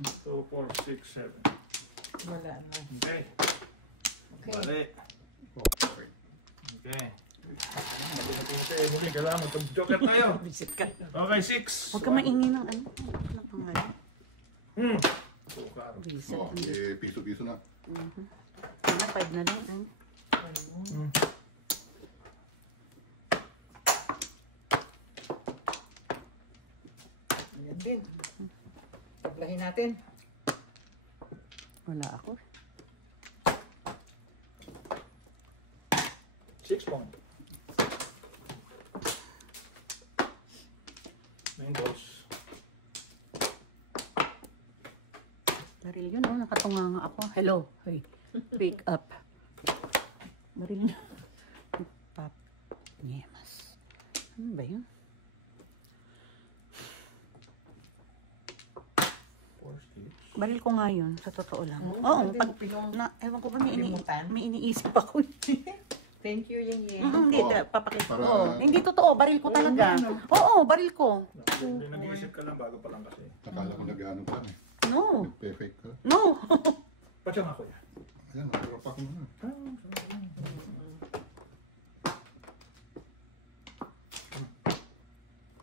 2, 4, 6, 7. Wala na. Okay. Okay. Bali. Okay. Okay. Muli, kailangan mag-joker tayo. Visit ka. Okay, 6. Huwag ka maingi ng ano. Ano pangalan? Sukar. Visit. Oh, piso-piso na. Ano, 5 na lang. Ayan din. Tablahin natin. Wala ako. 6 pong. 9 balls. Baril yun, oh. Nakatunga nga ako. Hello. Hey. Pick up. Baril na. Pap. Niemas. Ano ba yun? 4 sticks. Baril ko nga yun, sa totoo lang. Oo, Oo, hindi pag, mo pinong- ewan ko ba, Kalimutan? may iniisip ako. Thank you, Yin Yin. Hindi, Oo. papakita Para- ko. Hindi totoo, baril ko talaga. Oo, baril ko. Hindi, nag-iisip ka lang bago pa lang kasi. Akala ko nag-ano pa lang eh. No. Nag-fake ka. No. Patsang ako yan. Ayan, nag-drop ako na.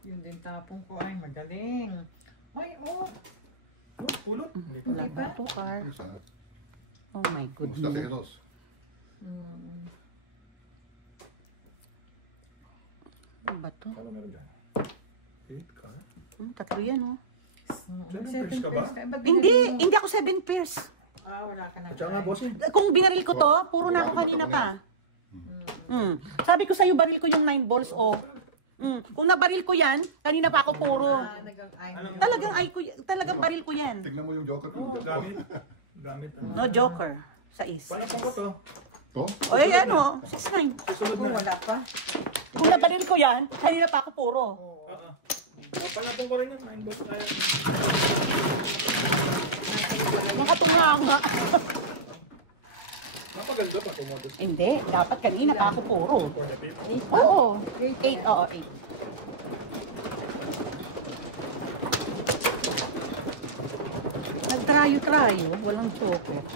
Yun din tapong ko. Ay, magaling. Ay, oh. Pulot. Hindi pa. Wala Diba? pa to, car. Ayos ah. Oh my Kumusta si goodness. Eros? Mm. Ano ba to? Ano meron dyan? 8 ka? Tatlo yan, oh. Seven pairs ka ba? Ba't Hindi, binili mo? hindi ako 7 pairs. Ah, wala ka na. Patsang nga, bossing. Kung binaril ko to, puro na ako kanina pa. Sabi ko sa'yo, baril ko yung 9 balls, oh. Kung nabaril ko yan, kanina pa ako puro. Ah, nag-ay. Talagang baril ko yan. Tignan mo yung joker ko. Gamit. Gamit. No joker. Sa is. Paano pong ko to? To? O, yan, oh. 6-9. Susunod Kung na. wala pa. Kung nabaril ko yan, kanina pa ako puro. Oo. Palapong ko rin yan. 9 balls tayo. Nakatunga nga. Napaganda pa tumodos. Hindi, dapat kanina pa ako puro. For the paper. Oo. 8, oo, 8. Nagtrayo-trayo, walang chocolate.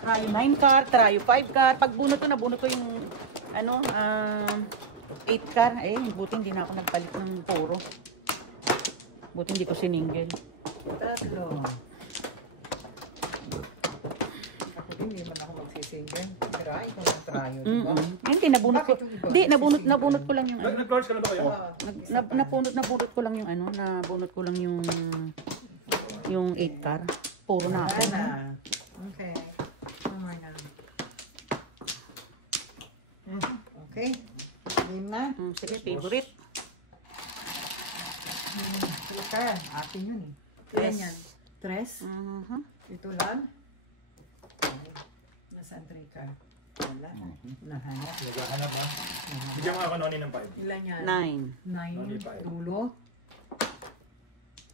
Trayo 9 car, trayo 5 car. Pag bunot ko, nabunot ko yung, 8 car. Eh, buti hindi na ako nagpalit ng puro. Buti hindi ko siningil. Tatlo. Ako din, hindi man ako magsisinggan. Pero ay, kung natrayo, di ba? Hindi, nabunot ko. Bakit yung iba? Hindi, nabunot ko lang yung ano. Nag-cards ka na ba kayo? Nabunot ko lang yung ano, nabunot ko lang yung 8 car. Puro na ako. Wala na. Okay. One more na. Okay. Game na. Sige, favorite. Ito ka. Atin yun eh. Tres. Yan yan. Tres. Mhm. Ito lang. Okay. Nasaan three ka? Wala. Nahanap. Naghahanap ha? Bigyan mo ako noni ng 5. Ilan yan? 9. Nine. Only five. Dulo.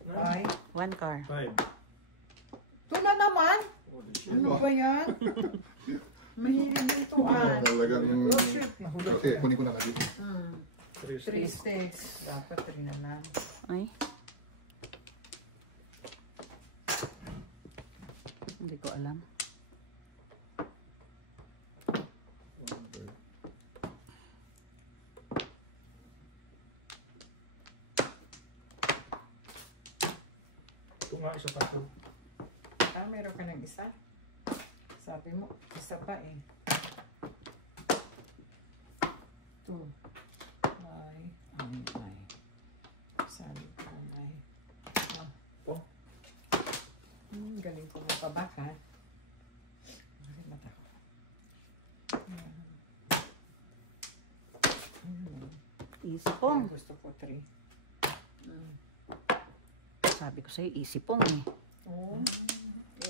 Five. 1 car. 5. Ito na naman. Holy shit. Ano ba yan? Mahilig dito ah. Talagang... Oh shit. Nahulog Kasi ka. kunin ko na lang dito. Three sticks. Dapat three na lang. Ay. Hindi ko alam. Ito nga, isa pa ito. Ah, meron ka ng isa? Sabi mo, isa pa eh. Two. Ay. Sabi ko ay. Ah. Oh. Galing ko mapabak ha. Bakit mata ko? Easy pong. Gusto ko three. Sabi ko sa'yo, easy pong eh. Oo.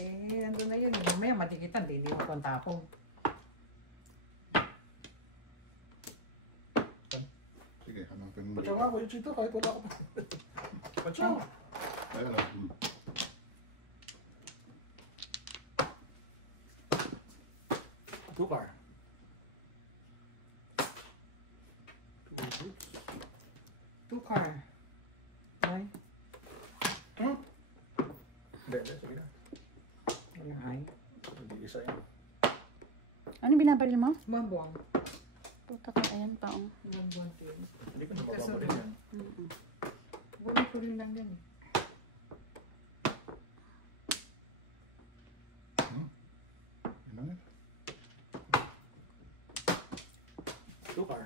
Eh, nandun na yun. Mamaya matikitan, hindi mo kung tapong. Sige, hanapin mo. Patsang nga ako yung chito kahit wala ako. Patsang. Ayun lang. Two car. Two car. Ay. Hindi, sige na. Walang ay. Hindi isa yan. Ano binabaril mo? Buwang-buwang. Puta ka, ayan pa, oh. Buwang-buwang din. Hindi ko na mapapalin yan. Buwang ko rin lang yan eh. Yan lang yan. Tukar.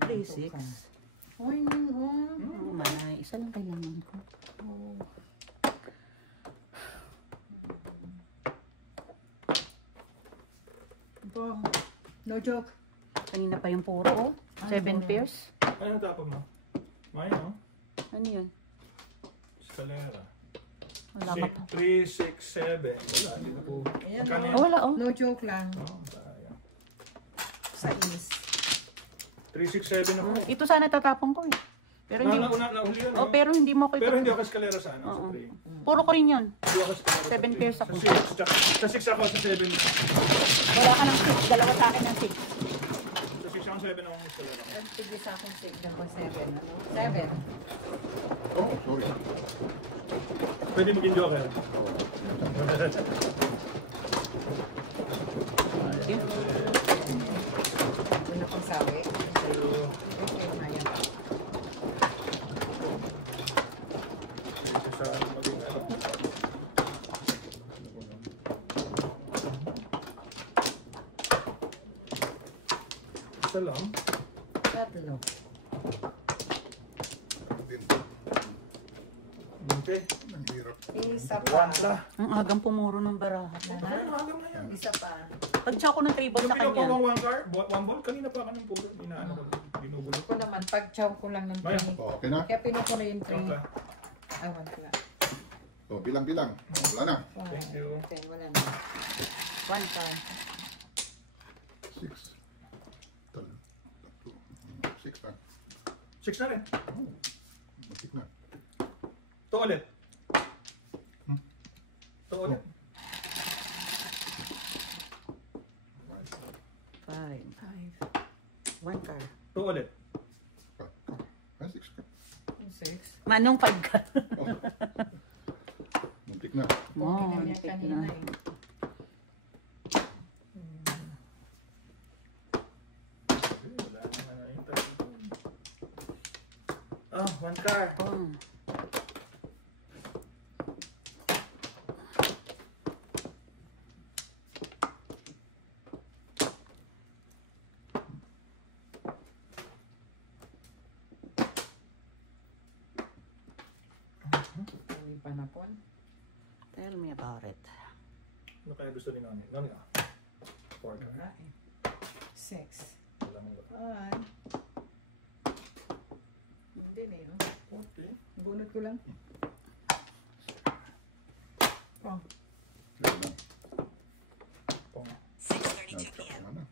Three, six. Uy, oh. Oo, manay. Isa lang kailangan ko. Oh. Bong. No joke. Kanina pa yung puro, oh. 7 pairs. Ano ang tapon mo? Maya, no? Ano yun? Escalera. Wala ka pa. 3, 6, 7. Wala, hindi na po. Ayan, Magkano Oh, yan? wala, oh. No joke lang. Oh, sayang. Sa is. 3, 6, 7 ako. Ito sana tatapon ko, eh. Pero hindi, Nahuli yan, oh, no? pero hindi mo ko Pero hindi ito. ako escalera sa ano, Oo. sa 3. Puro ko rin yun. Hindi ako escalera sa 7 pairs ako. Sa 6 ako, sa 7. Wala ka ng 6. Dalawa sa akin ng 6. Sa 6 ako, 7 ako escalera. Sige sa akong 6 ako 7. Ano? 7. Oh, sorry. Pwede maging joker. Una pang sawi. Okay, Maya. Sa maging ano. Isa lang. Tatlo. Din. Okay. Ang hirap. Isa pa. Wanta. Ang agang pumuro ng baraha. Ano, hanggang na yan. Isa pa. Pag-chow ko ng 3 balls Yung sa kanya. pinapawang one ball, kanina pa ka ng puro. Inaano ko, binubulot Ako naman, pag-chow ko lang ng Maya. 3. Oh, okay na? Kaya pinuko na yung 3. Okay. Ay, wala. Oh, bilang-bilang. Wala na. Thank you. Okay, wala na. 1 card. 6. Tatlo. 6 na. 6 na rin. Oh, matik na. Ito ulit. Ito ulit. 5. 1 card. Ito ulit. Ah, 6 ka. 6. Manong 5 card. Oh. Matik na. Oh, Pinili niya kanina eh. Wala na nga yung tatlo. Ah, 1 car. Oh. Uwi pa na po. Tell me about it. Ano kaya gusto ni Nani? Nani ah. 4 car. Wala eh. 6. Wala mong wala. Ay. Hindi na yun. Okay. Bunot ko lang. Oh. Wala na. Pong. Wala na.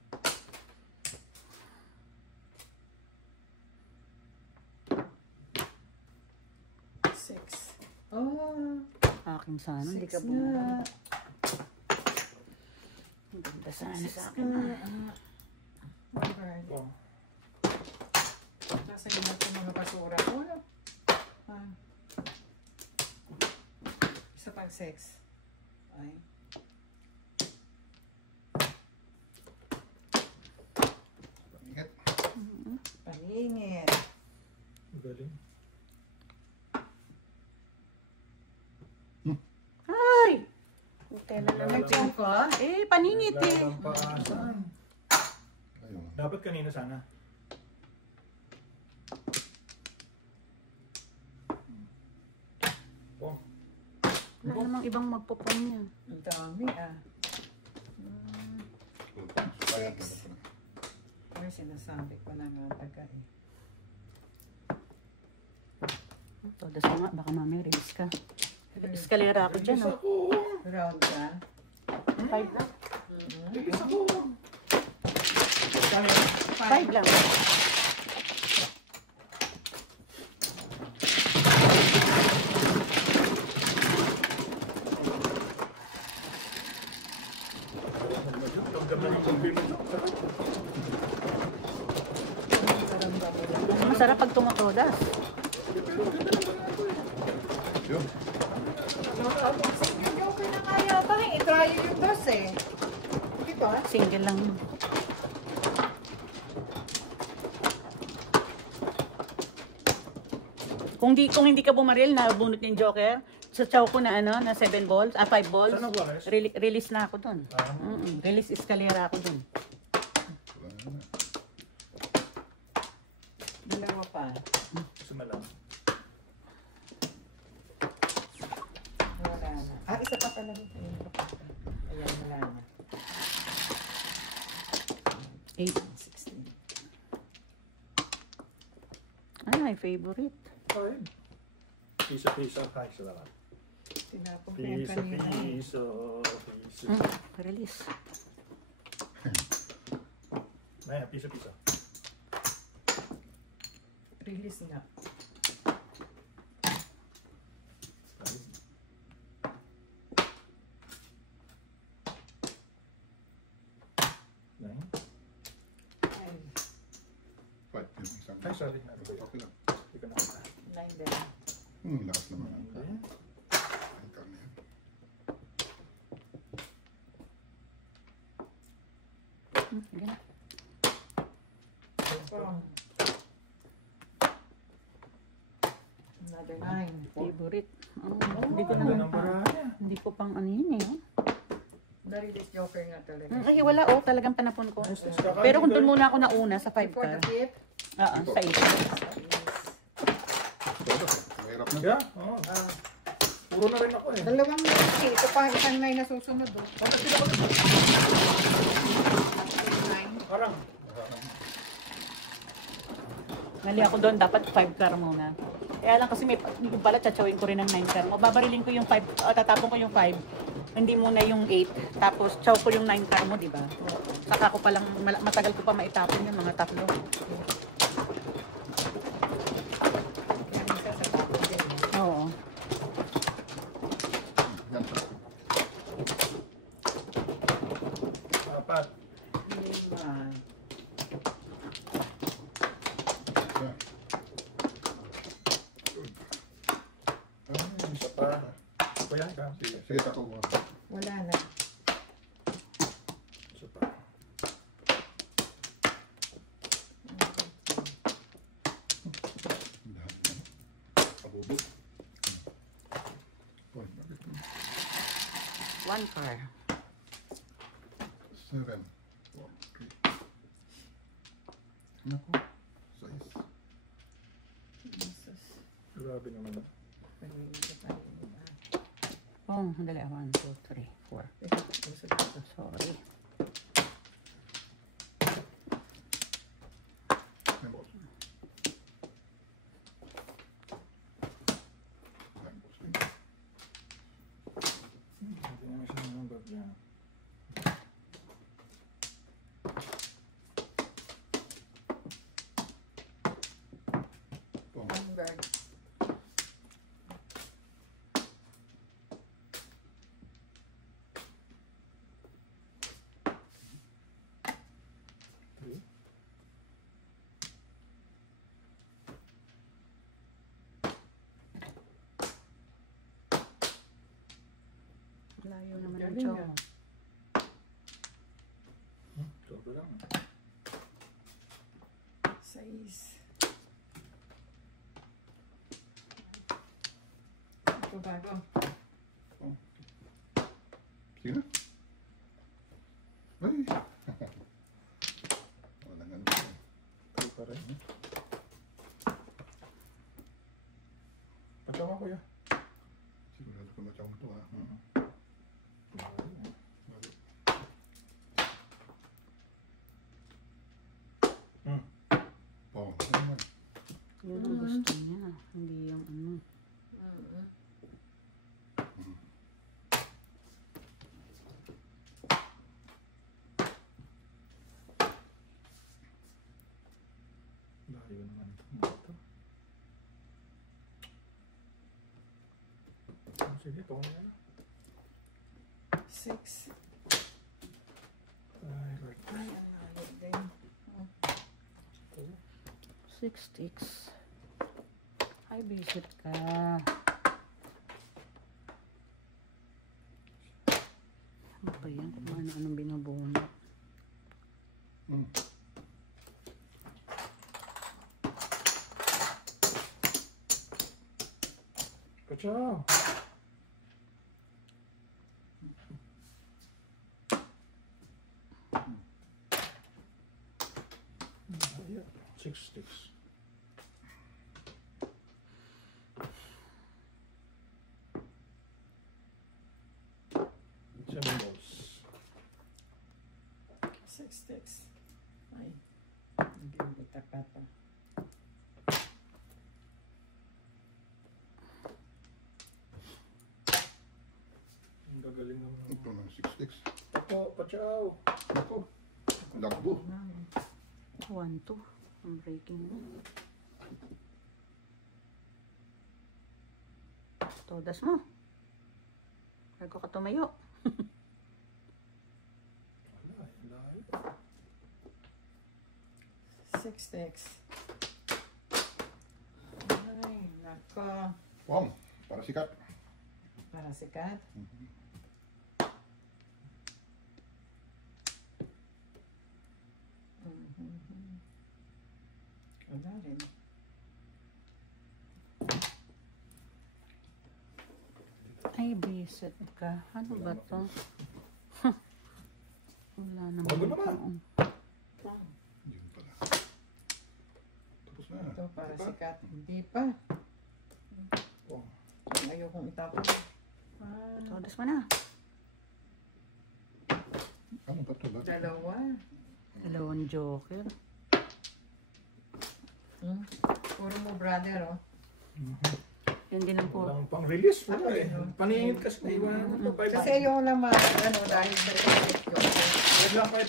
Six. Oh. Akin sana, hindi ka 6 bumaba. na. Ang ganda sana Six sa akin. na. Alright. Pong. Nasa yung mga basura ko. Ano? Ah. Isa pang 6. Ay. Ingat. Paningin. Galing. Ay! Kailan na Nag-chow ko? Eh, paningit eh. Lalampasan. Ayun. Dapat kanina sana. Pong. Wala namang ibang magpupong yan. Ang dami ah. Kaya na. Ano sinasabi ko na nga taga eh. Todas ko nga, baka mamaya release ka. Escalera ako dyan, Bilis oh. ako. Round ka. 5 lang. Bilis ako. Kano yan? 5 lang. Ang ganda ng pagpili mo. Sarap sarap pag tumatodas. Yun. Single joker na nga yata. I-try yung dos eh. Diba? Single lang. Kung hindi ka bumaril na bunot ng Joker, sa chow ko na ano, na 7 balls, 5 balls, Saan nagwares? release na ako doon. Ah. Release escalera ako doon. Wala na. Dalawa pa. Gusto mo lang. Wala na. Isa pa pala dito. Ayan, wala na. 8. 16. Ay, favorite. Fine. Piso. Ay, salamat. Tinapong ko yan Piso. kanina eh. Release. Ayan, piso. Release nga. Nine. Ay, 5 yung isang. Ay, sorry. Okay lang. Hindi ko na. 9 din. Lakas naman. Okay. Ang karne yan. Sige na. From another 9. Favorite. Hindi ko Ang na. ganang paraya. Hindi ko pang ano yun eh. Na-release joker nga talaga. Ay, wala oh. Talagang panapon ko. Ayos, kakain Pero kung ko doon rin. muna ako nauna sa 5 For the ka. fifth, Sa 8. Todo. Mahirap na. Yeah, oo. Puro na rin ako eh. dalawang nine. Ito pa isang 9 na susunod. Oh. Bakit sila ko? 9. Parang. Mali ako doon. Dapat 5 car muna. Kaya lang kasi may yung pala tsatsyawin ko rin ng 9 car. Mababarilin ko yung 5. Tatapon ko yung 5. Hindi muna yung 8. Tapos chow ko yung 9 car mo, di ba? Saka ko palang matagal ko pa maitapon yung mga tatlo. Yan isa sa tapos din. Oo. Yan. Apat. 5. Yan. Isa pa. Kuya, ka. Sige, tako mo. Wala na. Isa pa. Abubo. Uy, bakit? 1 car. 7. Okay. Naku. 6. Jesus. Grabe naman. Oh, dali. 1, 2, 3, 4. Sorry. Yan, boss. Yan, boss. Hindi naman siya naman bagya. Oh, One bird. Three. Layo naman ang Galing chow. ah. Sobrang lang. 6. Ito bago. sige na. Ay. Walang ano pa. Three pa rin. Pagkawa ko ya. Sigurado ko matyaw ito ha. Oh, ano naman. Yun ang gusto niya. Hindi yung ano. Layo naman ito. Sige, ito na yan. 6. Ay, Lord. Ay, ang lalit din. 6 sticks. Ay, visit ka. Ano ba yan? Kung ano-anong binubunot. Kachaw. Yeah, 6 sticks. Seven balls. 6 sticks. Ay. Nag-iita ka pa. Ang gagaling naman. Ito ng 6 sticks. Ako, Kachaw. Ako. Lakbo. 1, 2. I'm breaking mo. Todas mo. Bago ka tumayo. Wala, layo. 6 sticks. Ay, nako. Wow. Para sikat. Para sikat. Wala rin. Ay, visit ka. Ano ba to? Wala naman. Bago naman. Yun pala. Tapos na. Ito para sikat. Hindi pa. Oh. Ayokong itapon. Todas mo na. Ano ba ito? Dalawa. Dalawang joker. Puro mo brother, oh. Yun din ang po. Walang pang-release. Wala eh. Paningin kasi na iwanan ito. Kasi ayoko naman, ano, dahil sa yun. Wag lang kahit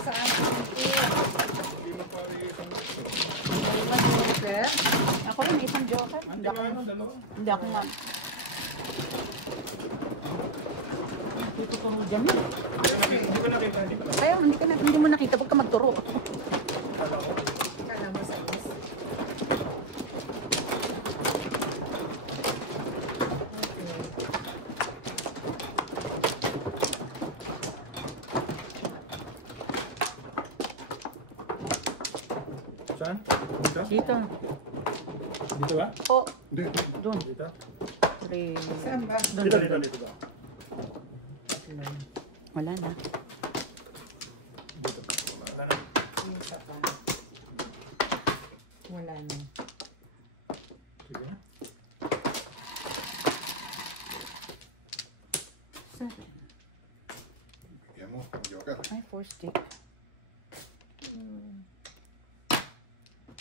Saan? hindi mo pari isang Joker? Ako rin, isang joker. Hindi mo ano, dalawa. Hindi ako nga. Dito ko dyan na. Hindi ko nakita. Kaya hindi mo nakita. Huwag ka magturo. Kala ko. Kala mo sa is. Saan? Dito? Dito. Dito ba? O, Hindi. doon. Dito? 3. Saan ba? Doon, Dito, doon, dito, doon. dito ba? Wala na. Dito. Wala na. Isa pa. Wala na. Sige na. 7. Bigyan mo. Joker. Ay, 4 stick.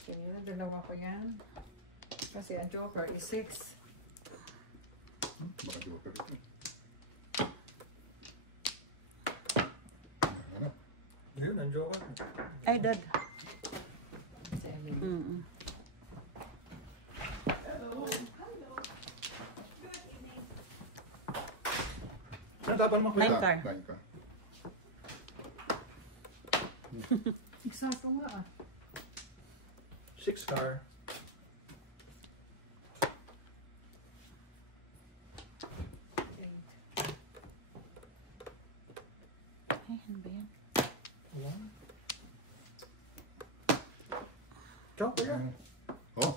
Kaya dalawa ko yan. Kasi ang joker is 6. Baka joker ito. Ano? Yun, ang joker. Ay, dad. 7. Mm-mm. Saan tapal mo? Nine car. Line ka. Eksakto nga ah. 6 car. Ay, ano ba yan? Wala. Chok, kaya. Oh.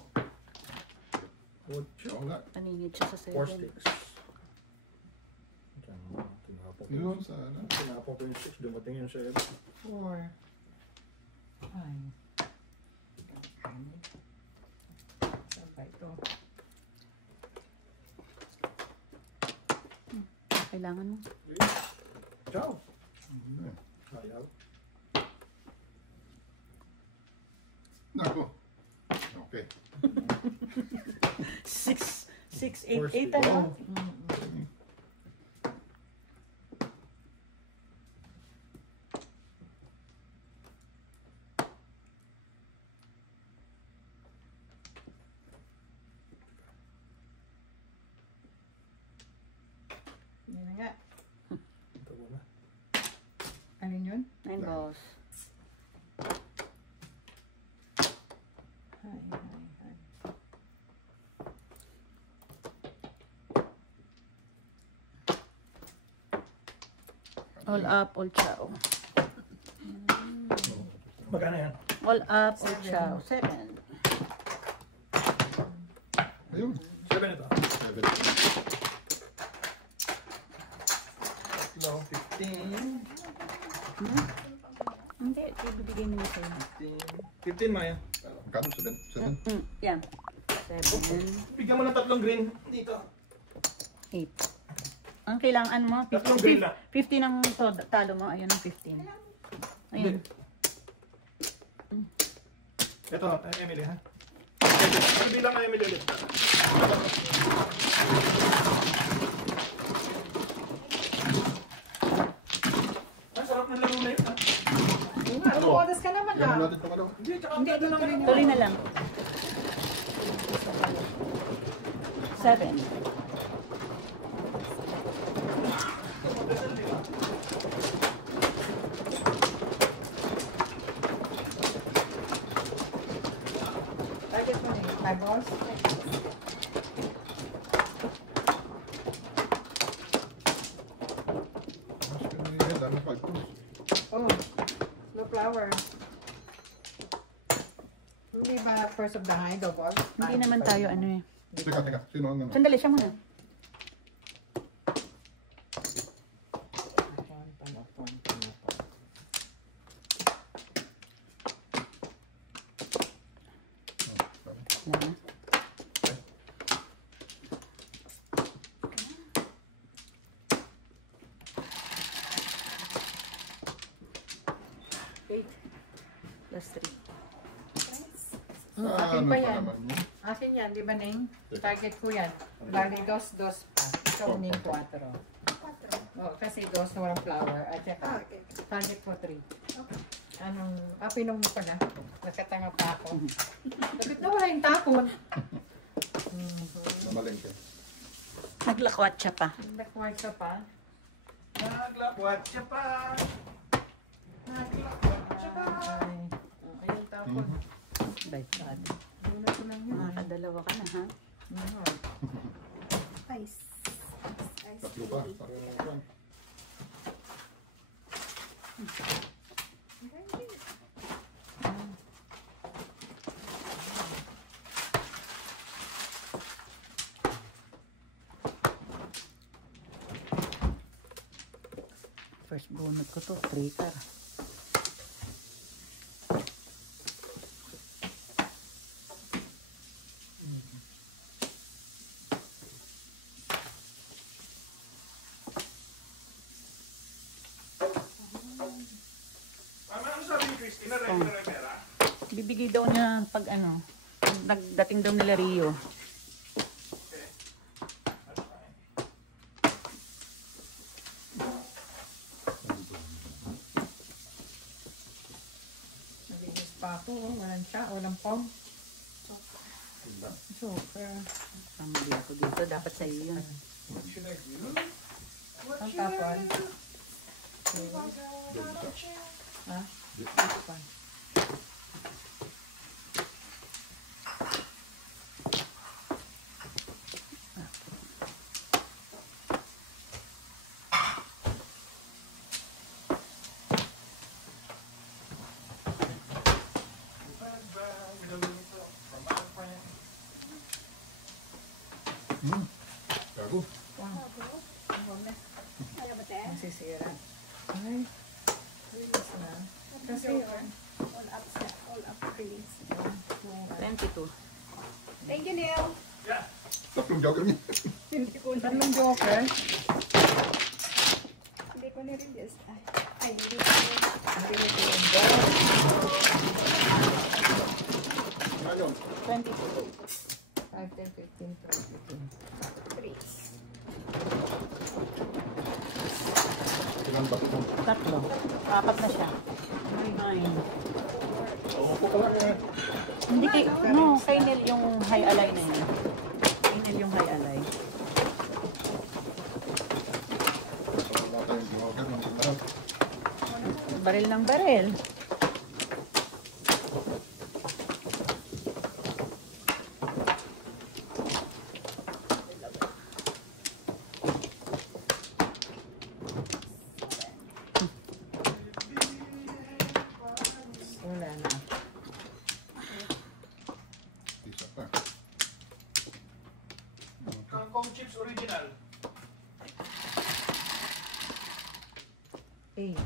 Ocho. Wala. Paninid siya sa 4 7. sticks. Diyan mo. Tinapon ko Yun sa ano. Tinapon ko yung 6. Dumating yung 7. 4. Ay. Saan ba ito? Kailangan mo. Ciao. Ano yan? Ayaw. Nako. Okay. 6, 6, 8, 8 Four stick. ano? Yan na nga. Ito muna. Ano yun? 9 balls. All up, all chow. Magkano yan? All up, all chow. 7. Ayun. 7 ito. 7. No, 15. Hindi, ibibigay nila sa'yo. 15, Maya. Magkano? 7? 7? Yan. 7, Bigyan mo ng tatlong green dito. 8. Ang kailangan mo, Tatlong green na. 50 ng talo mo. Ayun ang 15. Ayun. Ito, Emily, ha? Bilang na Emily ulit. Ang sarap ng laro na yun, ha? Ano, oras ka naman Yan ah. natin itong ano. Hindi, tsaka ang ganda lang rin. Tuloy na lang. 7. Target mo na 5 balls. Yan, dami 5 points. Oh, no flower. Hindi ba first of the high, double? Hindi naman tayo ano eh. Teka, teka. Sino ang ano? Sandali siya muna. Wala na. Eight. Plus 3. Akin Ano pa pa yan. naman yun? Akin yan, di ba Ning? Target ko yan. Bali, dos pa. Ikaw Ning 4. Oh, kasi dos na walang flower. At saka, target ko 3. Anong, pinom mo pala. Nagkatanga pa ako. Bakit na wala yung tapon? Namaling ka. Naglakwat siya pa. Nag-work ka pa. Naglapwat siya pa. Ay, ayun tapon. Bye, God. Muna ko lang yun. Makakadalawa ka na, ha? Ice. Ice. Tatlo pa. Pareho na yan. First bonus ko to, 3 car. Ano sabi ni Christine? Regular pera? Bibigay daw niya pag ano, pag nagdating daw nila Rio. Nalinis pa ako. Walang siya. Walang pom. Super. Tama din ako dito. Dapat sa iyo yun. Ang tapon. Ha? Tapon. Gago. Ano ba te? Nasisira. Ay. Release na. Kasi All up sa all up release. 22. Thank you, Neil. Tatlong joker niya. Hindi ko na tatlong joker. hindi ko na-release. Ay, hindi ko na. Nabili ko yung joker. Ngayon. 22. 5, 10, 15, 20, 15. Freeze. Ilan ba ito? Tatlo. Apat na siya. 9. Oo po pala. Hindi kay, no, kay Nel yung high alay na yun. Kay Nel yung high alay. Wala tayong joker. Nandun lahat. Baril ng baril. chips original. 8.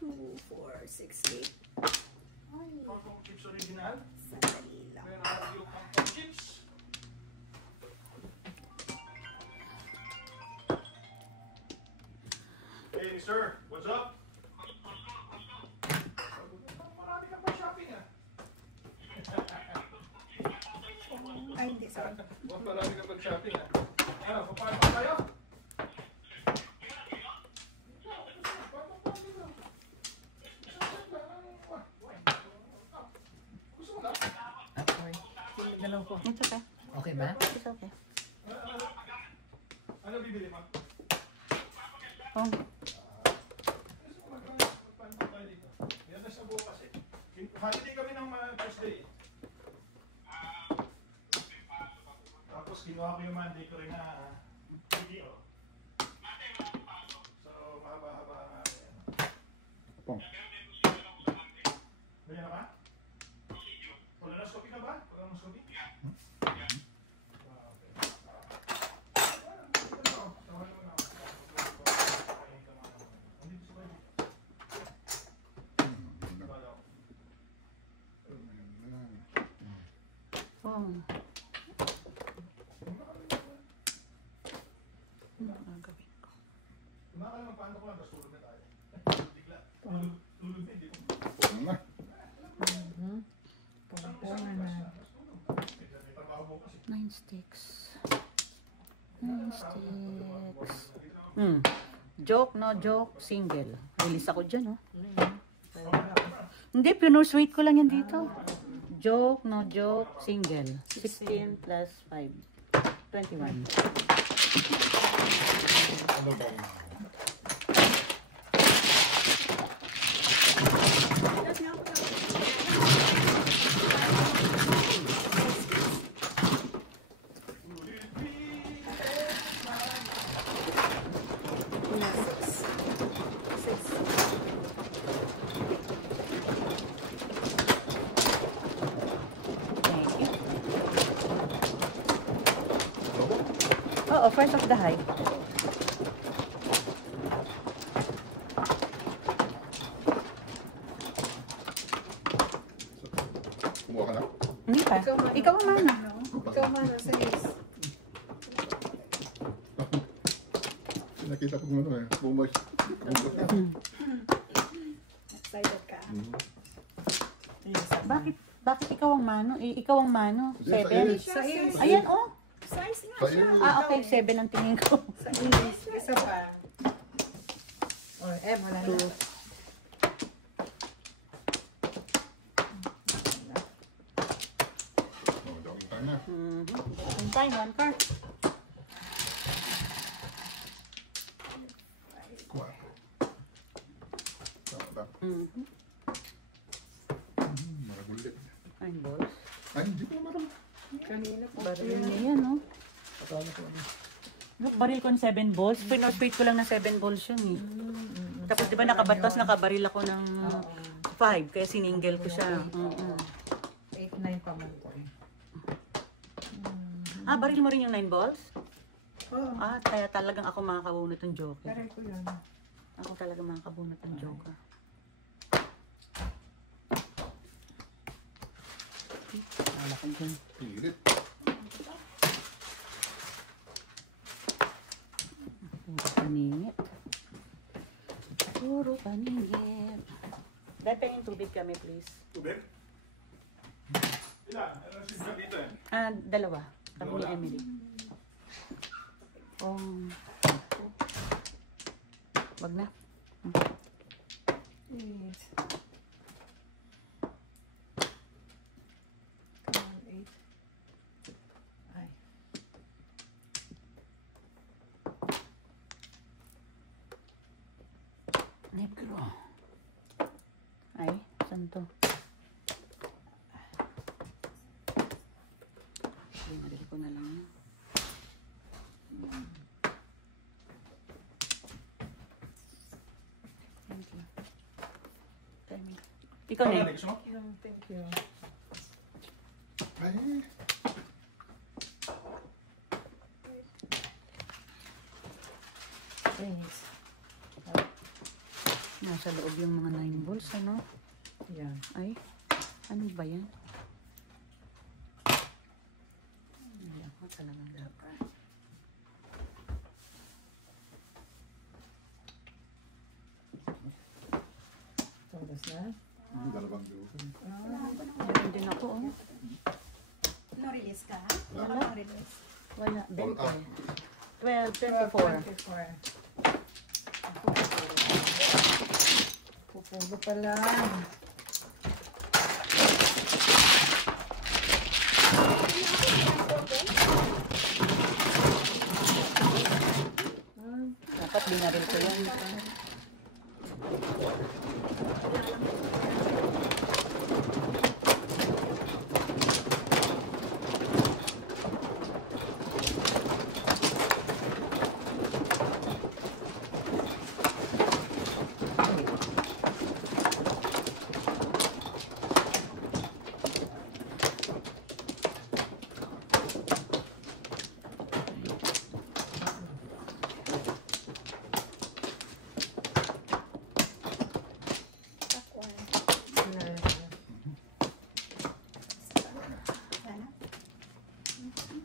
2, 4, 6, 8. Ay, Kangkong chips original. sandali lang. Where are you, kangkong chips? Hey, mister, what's up? Marami ka pa shopping ah. Ay, hindi, sorry. Marami ka pa shopping ah. Ano, papaano pa tayo? Gusto mo lang? Okay. Dalaw ko. It's okay. Okay ba? It's okay. Ano bibili mo? Oh, Biyernes na bukas eh. Holiday kami ng Tuesday. Tapos kinuha ko yung Monday ko rin na video. So, mahaba-haba nga. Pong. Ganyan na ba? Colonoscopy ka ba? Colonoscopy? oh. Ano ang gawin ko? Kumakala ng paano ko lang, tapos tulog na tayo. Bigla. Tulog na, hindi ko. Pong na. Pagpungan na. May trabaho bukas eh. 9 sticks. 9 sticks. Joke, no joke, single. Release ako dyan, oh. Hindi, pure sweet ko lang yan dito. Joke, no joke, single. 16 plus 5. 21. Ano ba? Thank you. Oo, first of the high. Kumuha ka na? Hindi pa. Ikaw ang mana. Ikaw man, sa is. Nakita ko kung ano eh. Bumay. Excited ka. Bakit ikaw ang mano? Ikaw ang mano. Sa 7? is. Sa is. Ayan, oh. Size nga Sa siya. is. Ah, okay. 7 ang tingin ko. Sa is. Isa pa. Or wala na. 2. Oh, dawin tayo na. One time, one card. Kuha. Tama ba? Maragulit. 9 balls. Ay, hindi ko marami. Kanina po. Baril niya yan, oh. Look, baril ko ng 7 balls. Pinospeed ko lang ng 7 balls yun, eh. Tapos, di ba, nakabaril ako ng 5, kaya siningle ko siya. 8-9 pa man ko eh. Ah, baril mo rin yung 9 balls? Oo. Ah, kaya talagang ako makakabunot ng joker. Taray ko yun. Ako talaga makakabunot ng joker. Wala ko dyan. Pilit. Puro paningit. Puro paningit. Dahil pahingin tubig kami, please. Tubig? Ilan? Ano siya dito eh? Ah, 2. Sabi ni Emily. Oh. Wag na. 8. Come on, 8. Ay. Negro. Ay, saan to? Ay, madali ko na lang yan. Thank you. Thank you. Ikaw na. Gusto mo? Thank you. Ay. sa loob yung mga 9 balls, ano? Yan. Ay, ano ba yan? Ay, ako talagang dapat. Tapos na. Dalawang dugo. Meron din ako, oh. No release ka? Wala. No release. Wala, All 20. up. 12, 24. 24. Pupulo pa lang. Dapat binaril ko yan. Sana.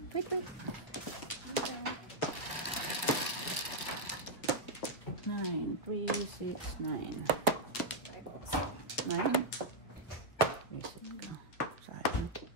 Wait, wait. 9, 3, 6, 9. 9? Isip ka. Sayang. 6.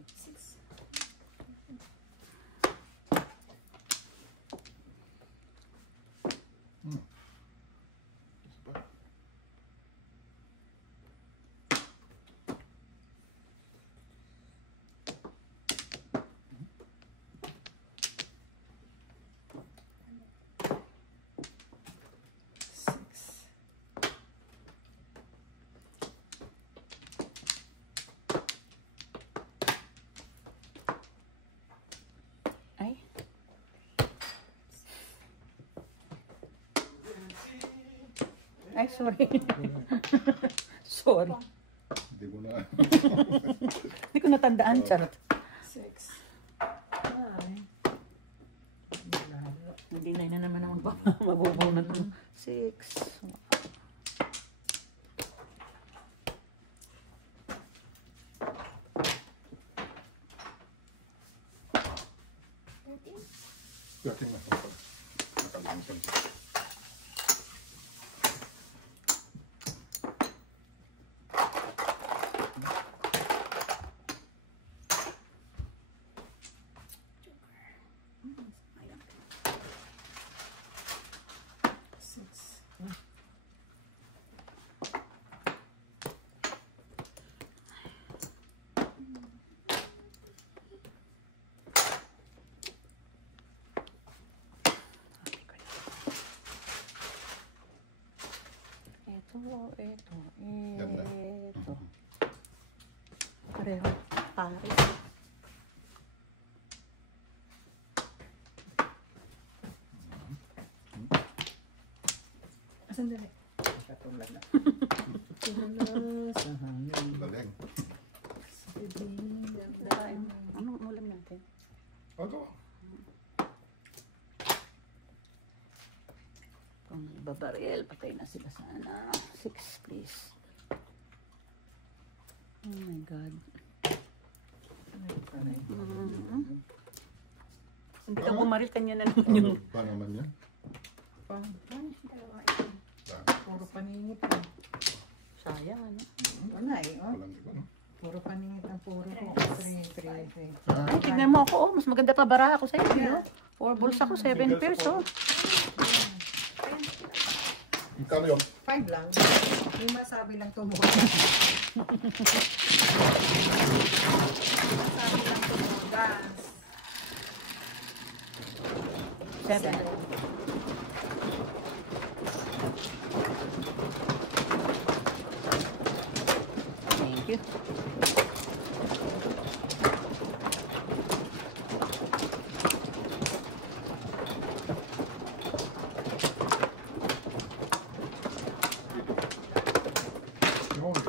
Ay. Ay, sorry. Sorry. Hindi mo na. Hindi ko natandaan, charot. 6. 9. Hindi na naman ako mabubunot. 6. Pwede na. Nakalimutan. Ganda. Ito. Pareho. Pare. Asan dali? Katulad na. Tula sa hangin. Galing. Anong ulam natin? Ako. Kung babaril, patay na sila sana. 6, please. Oh my God. Hindi ka bumaril, kanya na naman yung... Ano ba naman yan? Puro paningit lang. Sayang, ano? Wala eh, oh. Walang iba, no? Puro paningit ang puro ko. 3, 3, 3. Ay, tignan mo ako, oh. Mas maganda pa bara ako sa'yo, no? 4 balls ako, 7 pairs, oh. Magkano yun? 5 lang. May masabi lang tumugas. Masabi lang tumugas. 7. Thank you. Yun.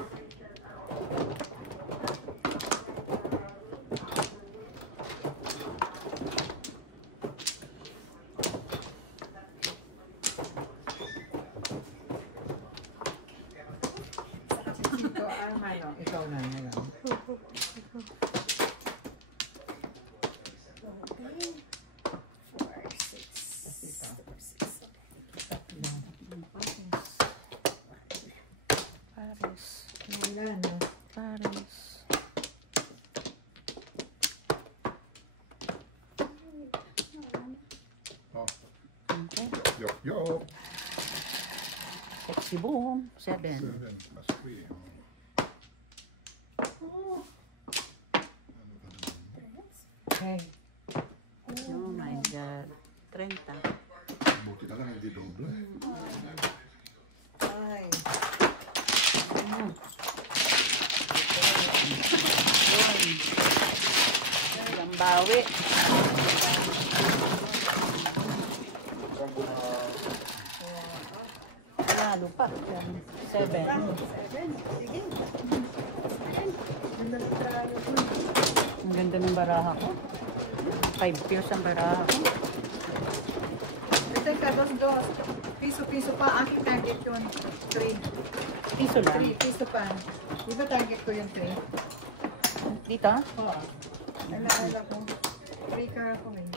Yo. Sexy boom. 7. 7 plus 3. Okay. Oh my God. 30. Buti na lang hindi doble. Ay. Ang bawi. Panalo pa. 7. Sige. Ang ganda ng baraha ko. 5 pairs ang baraha ko. Teka, dos. Piso-piso pa. Aking target yun. 3. Piso lang. 3 piso pa. Di ba target ko yung 3? Dito? Oo. Nalala ko. 3 car ako eh.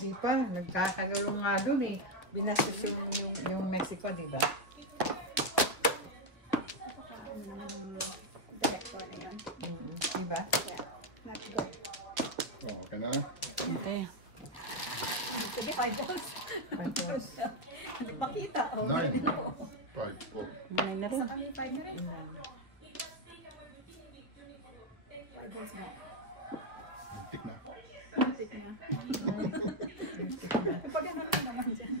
Hindi pa. Nagkakagulong nga dun eh. Binastos yung Mexico, di ba? Director na yun. Di ba? Yeah. Not good. Okay na. Okay. Sige, 5 balls. Hindi makita. 9. 5, 4. May na rin. Sa kami 5 na rin. 5 balls na. Muntik na. Tik na. Pag ano na naman dyan.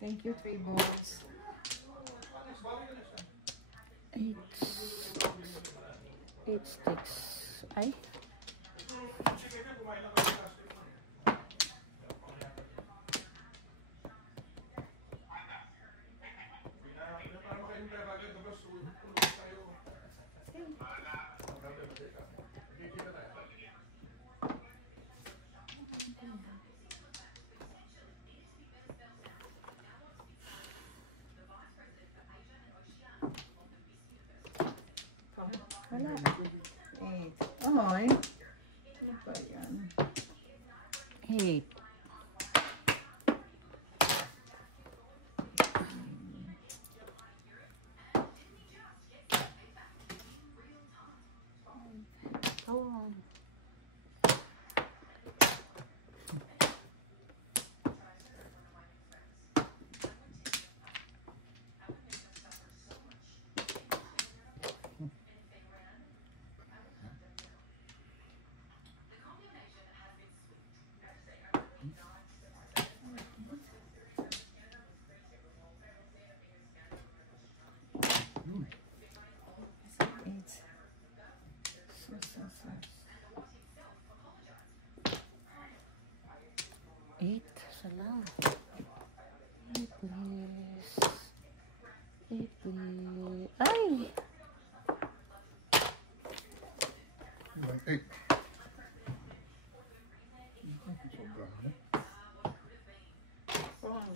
Thank you, 3 balls. 8 sticks. Ay. Wala. 8. Ay. Ano ba yan? 8. Oh. Eight. Salah. 8 please. 8 please. Ay! 8. Sobra.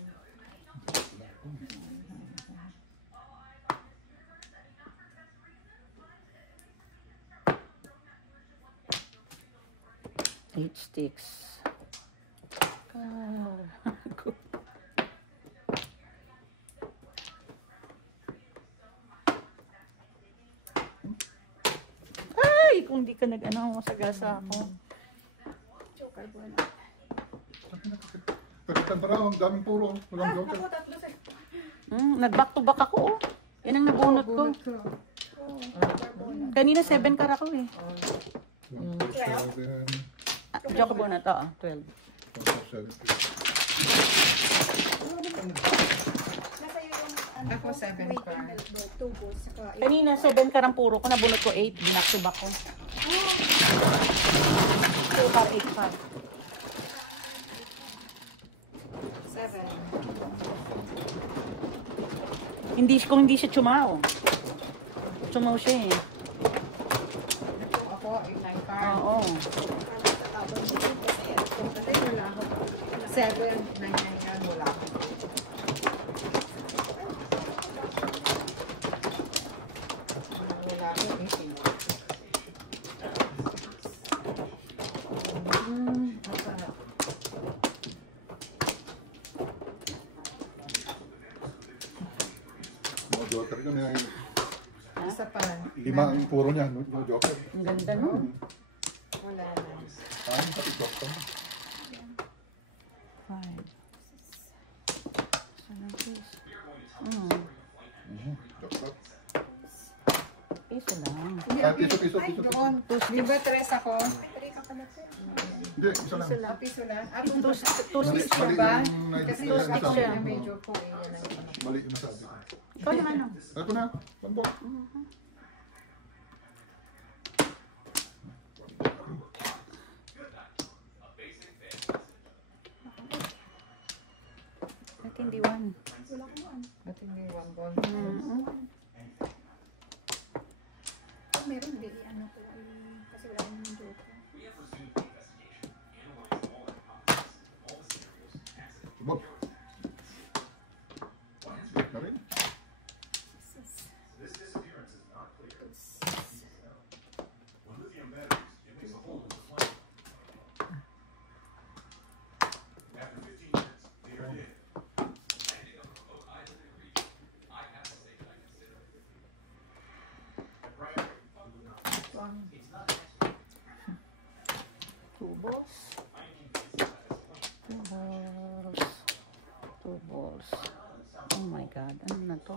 8 sticks. Ay, kung di ka nag-ano, sagasa ako. Joker po na. Pagkitan para ang daming puro. Walang joker. Ako, tatlo sa... Nag-back to back ako, oh. Yan ang nabunot ko. Kanina 7 kara ko eh. 1, 2, 7. Joker bonus, 12. 1, 2, 7. Nasa iyo yung... Ako 7 Wait, car. two balls. Saka Kanina, 7 ka ng puro ko. Nabunot ko 8. Binak to back ko. 2 car, 8 car. 7. Kung hindi siya tsumao. Tsumao siya eh. Ako, 9 car. Oo. Kasi wala ako. 7, 9 car, wala ako. Wala ako, 18. Masarap. No joker yun. Isa pa. 5 ang puro niya. No joker. Ang ganda nun. Wala na. Saan pati joker? 5. Joker. Piso lang. Piso. Doon. Di ba 3 ako? Pwede ka pala, sir. Hindi, isa lang. Ah, piso lang. Ah, Two Mali- sticks siya mali ba? yung Kasi yung ako nasabi na ko. medyo po eh. Yan ang ano. Mali yung nasabi ko. Ikaw yung ano? Ito na, bambok. Ba't hindi 1? Wala ko ano. Ba't hindi 1 ball? Kung meron, hindi ano ko. Kasi wala naman yung joke. Subok. Wait na rin. Two balls. Two balls. Oh my God. Ano na to?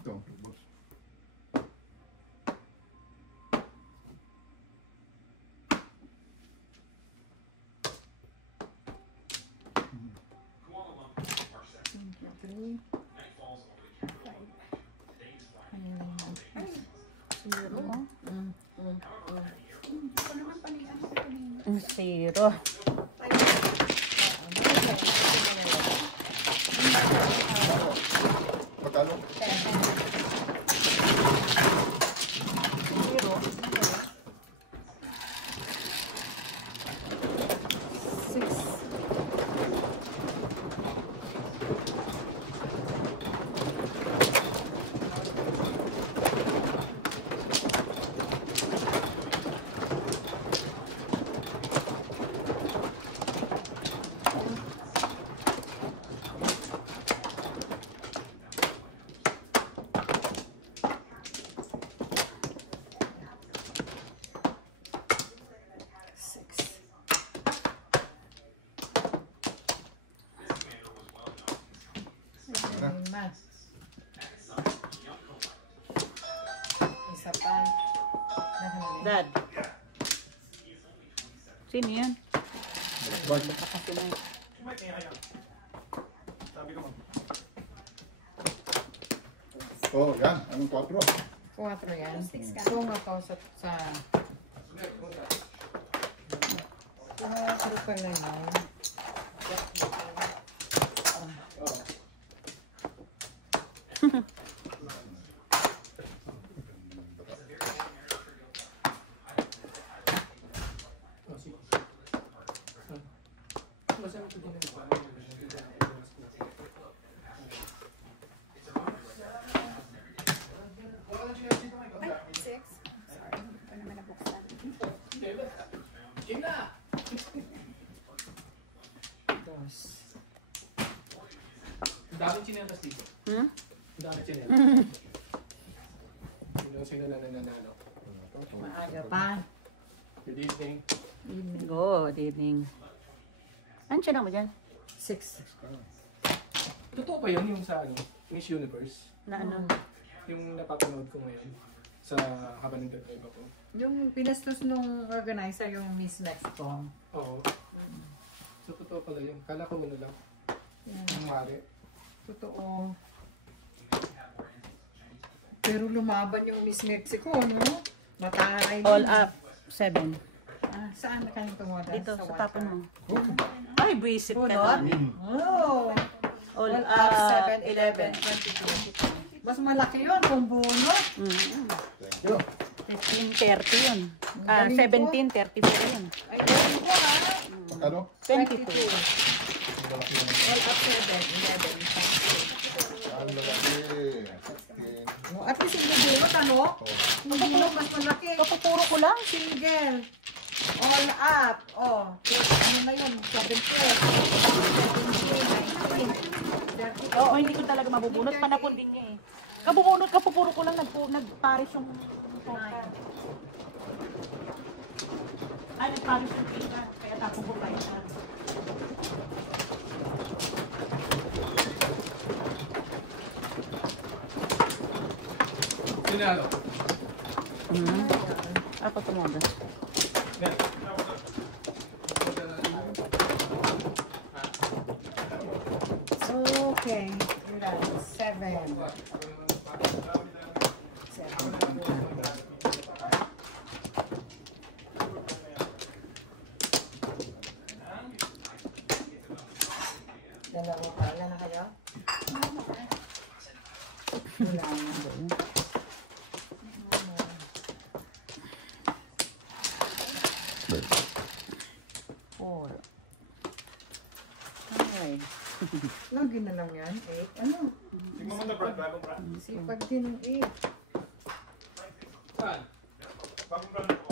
Ito, boss. Ako naman panihan ko kanina. 0. Magkano? 5. Isa pa. Dad. Sino yan? Bag. Kasi may... Sabi ko, ma'am. Oh, yan. Anong 4? 4 yan. Tunga ko sa... True pala yun. Ay, 6. Sorry, hindi ko naman nabuksan. Dos. Ang daming chinelas dito. Hmm? Ang daming chinelas. Sino na nananalo? Maaga pa. Good evening. Good evening. Ano siya mo dyan? 6. Totoo ba yun yung sa ano, Miss Universe? Na ano? Yung napapanood ko ngayon? sa habang nagdadrive ako. Yung pinastos nung organizer, yung Miss Mexico. Oo. So, totoo pala yun. Kala ko ano lang. Ang mari. Totoo. Pero lumaban yung Miss Mexico, no? Mataray. All up, 7. Ah, saan na kayong tumoda? Dito, sa one tapon car? mo. Ay, buisit ka Bunot? na. Oh! All All up, up, 7, 11. 22. Mas malaki yun kung bunot. Thank you. 15, 30 yun. Galing 17, 34 yun. Ay, galing ko ha. Ano? 22. All up 7, 11. Ang lalaki. 16. Oh, at least hindi bunot, ano? Hindi bunot, mas malaki. Kapupuro ko lang. Single. All up. Oh, ano na yun? 17, 17, 19, Oo, hindi ko talaga mabubunot. Panapon din niya eh. Kabubunot, kapupuro ko lang. Nagparis yung total. Ay, nagparis yung pina. Kaya tapong ko pa yun. Sinalo. Ako tumoda. Okay, you're done. 7. Dalawa pa. Ilan na kayo? Wala na. 4. Ay. Lagi na lang yan. 8. Ano? Tingnan mo na, Brad. Bagong Brad. Sipag din ng 8. Saan? Bagong Brad ako.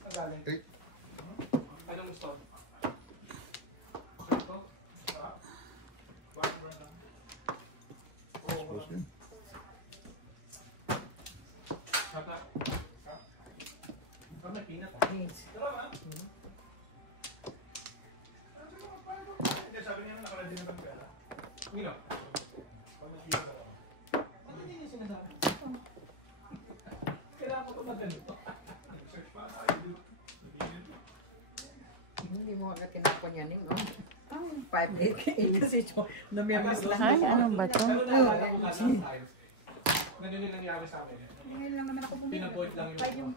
Saan galing? Eh. Anong gusto? Tapos yun. Parang may peanut. 8. Hindi, sabi niya na nakalagay na kami pera. Mino? Pag nag-iwan ako. Ano din yung sinasabi? Kailangan ko ito maganda. Search pa tayo. Hindi mo agad tinapon yan, no? 5, 8 kasi namiyamis lang. Ay, ano ba to? Pero naalala ko nga last time. Ganun yung nangyari sa amin. Ngayon lang naman ako bumili. Pinaboit lang yung- Five yung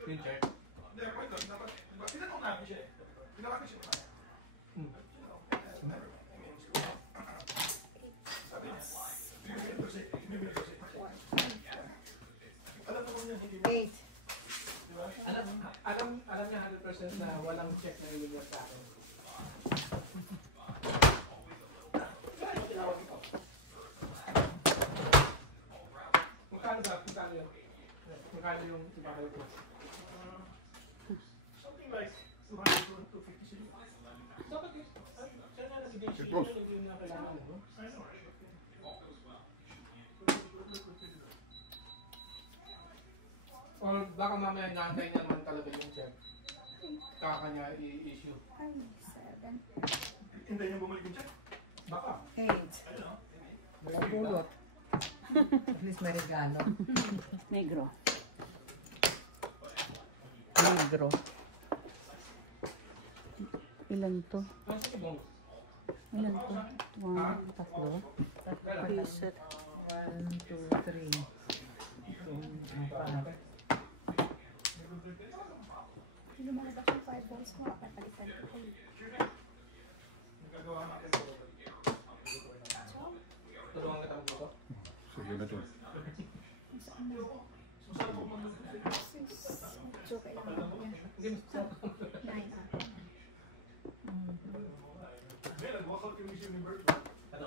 Printer. Hindi, pwede. Dapat, diba, tinanong namin siya eh. Pinalaki siya pa. Alam mo kung yan, hindi 8. Alam niya 100% na walang check na iligas sa akin. Magkano ba? Magkano yun? Magkano yung ibakal ko? something like 200 to 250 siya. Dapat yun. Siya na nagbigay siya. Boss. Siya yung kailangan mo. I know. Or baka mamaya naantay niya naman talaga yung check. Kaka niya i-issue. Ay, 7. Hindi niya bumalik yung check. Baka. 8. Ayun o. Walang pulot. At least may regalo. Negro. Negro. Ilan to? Ah, sige bong. Ilan to? 1, tatlo. Piset. 1, 2, 3. 4, 5. Yung mga bakang 5 balls mo, papalitan ko. Nagagawa natin. Tulungan kita mo dito. Sige na to. Saan na? 6. So, kailangan ko yan. Hindi mo sa 9. Hindi, nag-walkout yung Miss Universe. ano?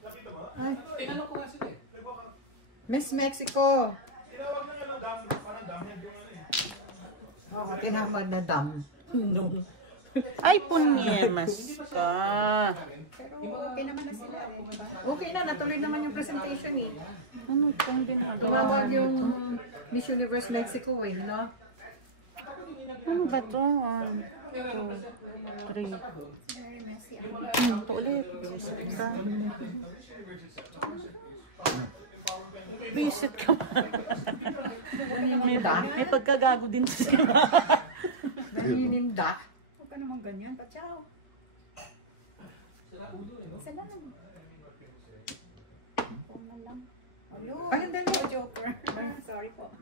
Nakita mo? Ay, Tinanong ko nga sila eh. Nag-walkout. Miss Mexico. Tinawag na nga ng dam. Parang dam yan yung ano eh. Oh, tinamad na dam. No. Ay, punyemas ka. Pero okay naman na sila. Diba? Okay na, natuloy naman yung presentation eh. Ano itong ginagawa? Tumawag yung Miss Universe Mexico eh, no? Ano ba to? 1, 2, 3. Very messy. Paulit. Bisit ka. Visit ka ba? May pagkagago din siya. Nanininda. Huwag ka naman ganyan. Pachaw. Isa lang. Huwag na lang. Hello. Ay, hindi, No joker. Sorry po.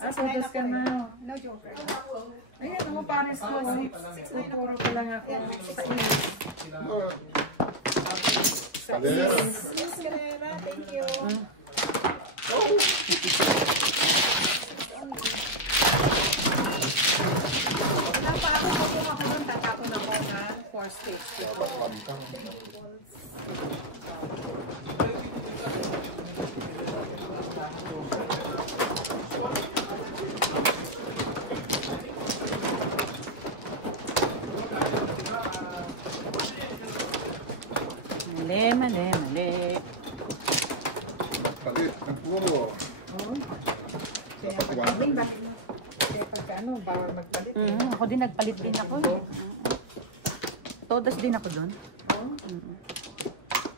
So dos ka na. No joker. Ayan, ako pares ko. Puro ko lang ako. Kalera. Miss Carrera, thank you. Wala pa ako. Kung ako doon, tatapon ako na 4 stage. Pangkang. Mali. Palit. Nagpuro. Kaya pagkaling ba? Kaya pagka ano, bawal magpalit. Ako din, nagpalit din ako. Todas din ako doon.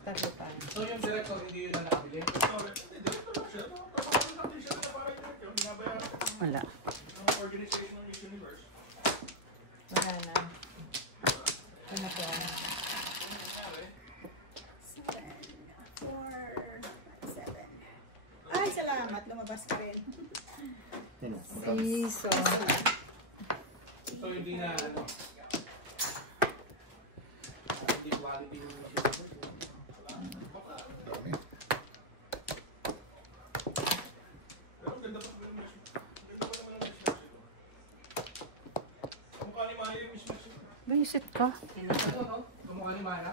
Tatlo tayo. So yung director, hindi yun na nakabili? Wala. Wala na. Ano po? 7. Ay, salamat. Lumabas ka rin. Ano? Siso. So hindi na ano, hindi quality yung Dami. Visit ka. Ito, no? Kumukha ni Mana.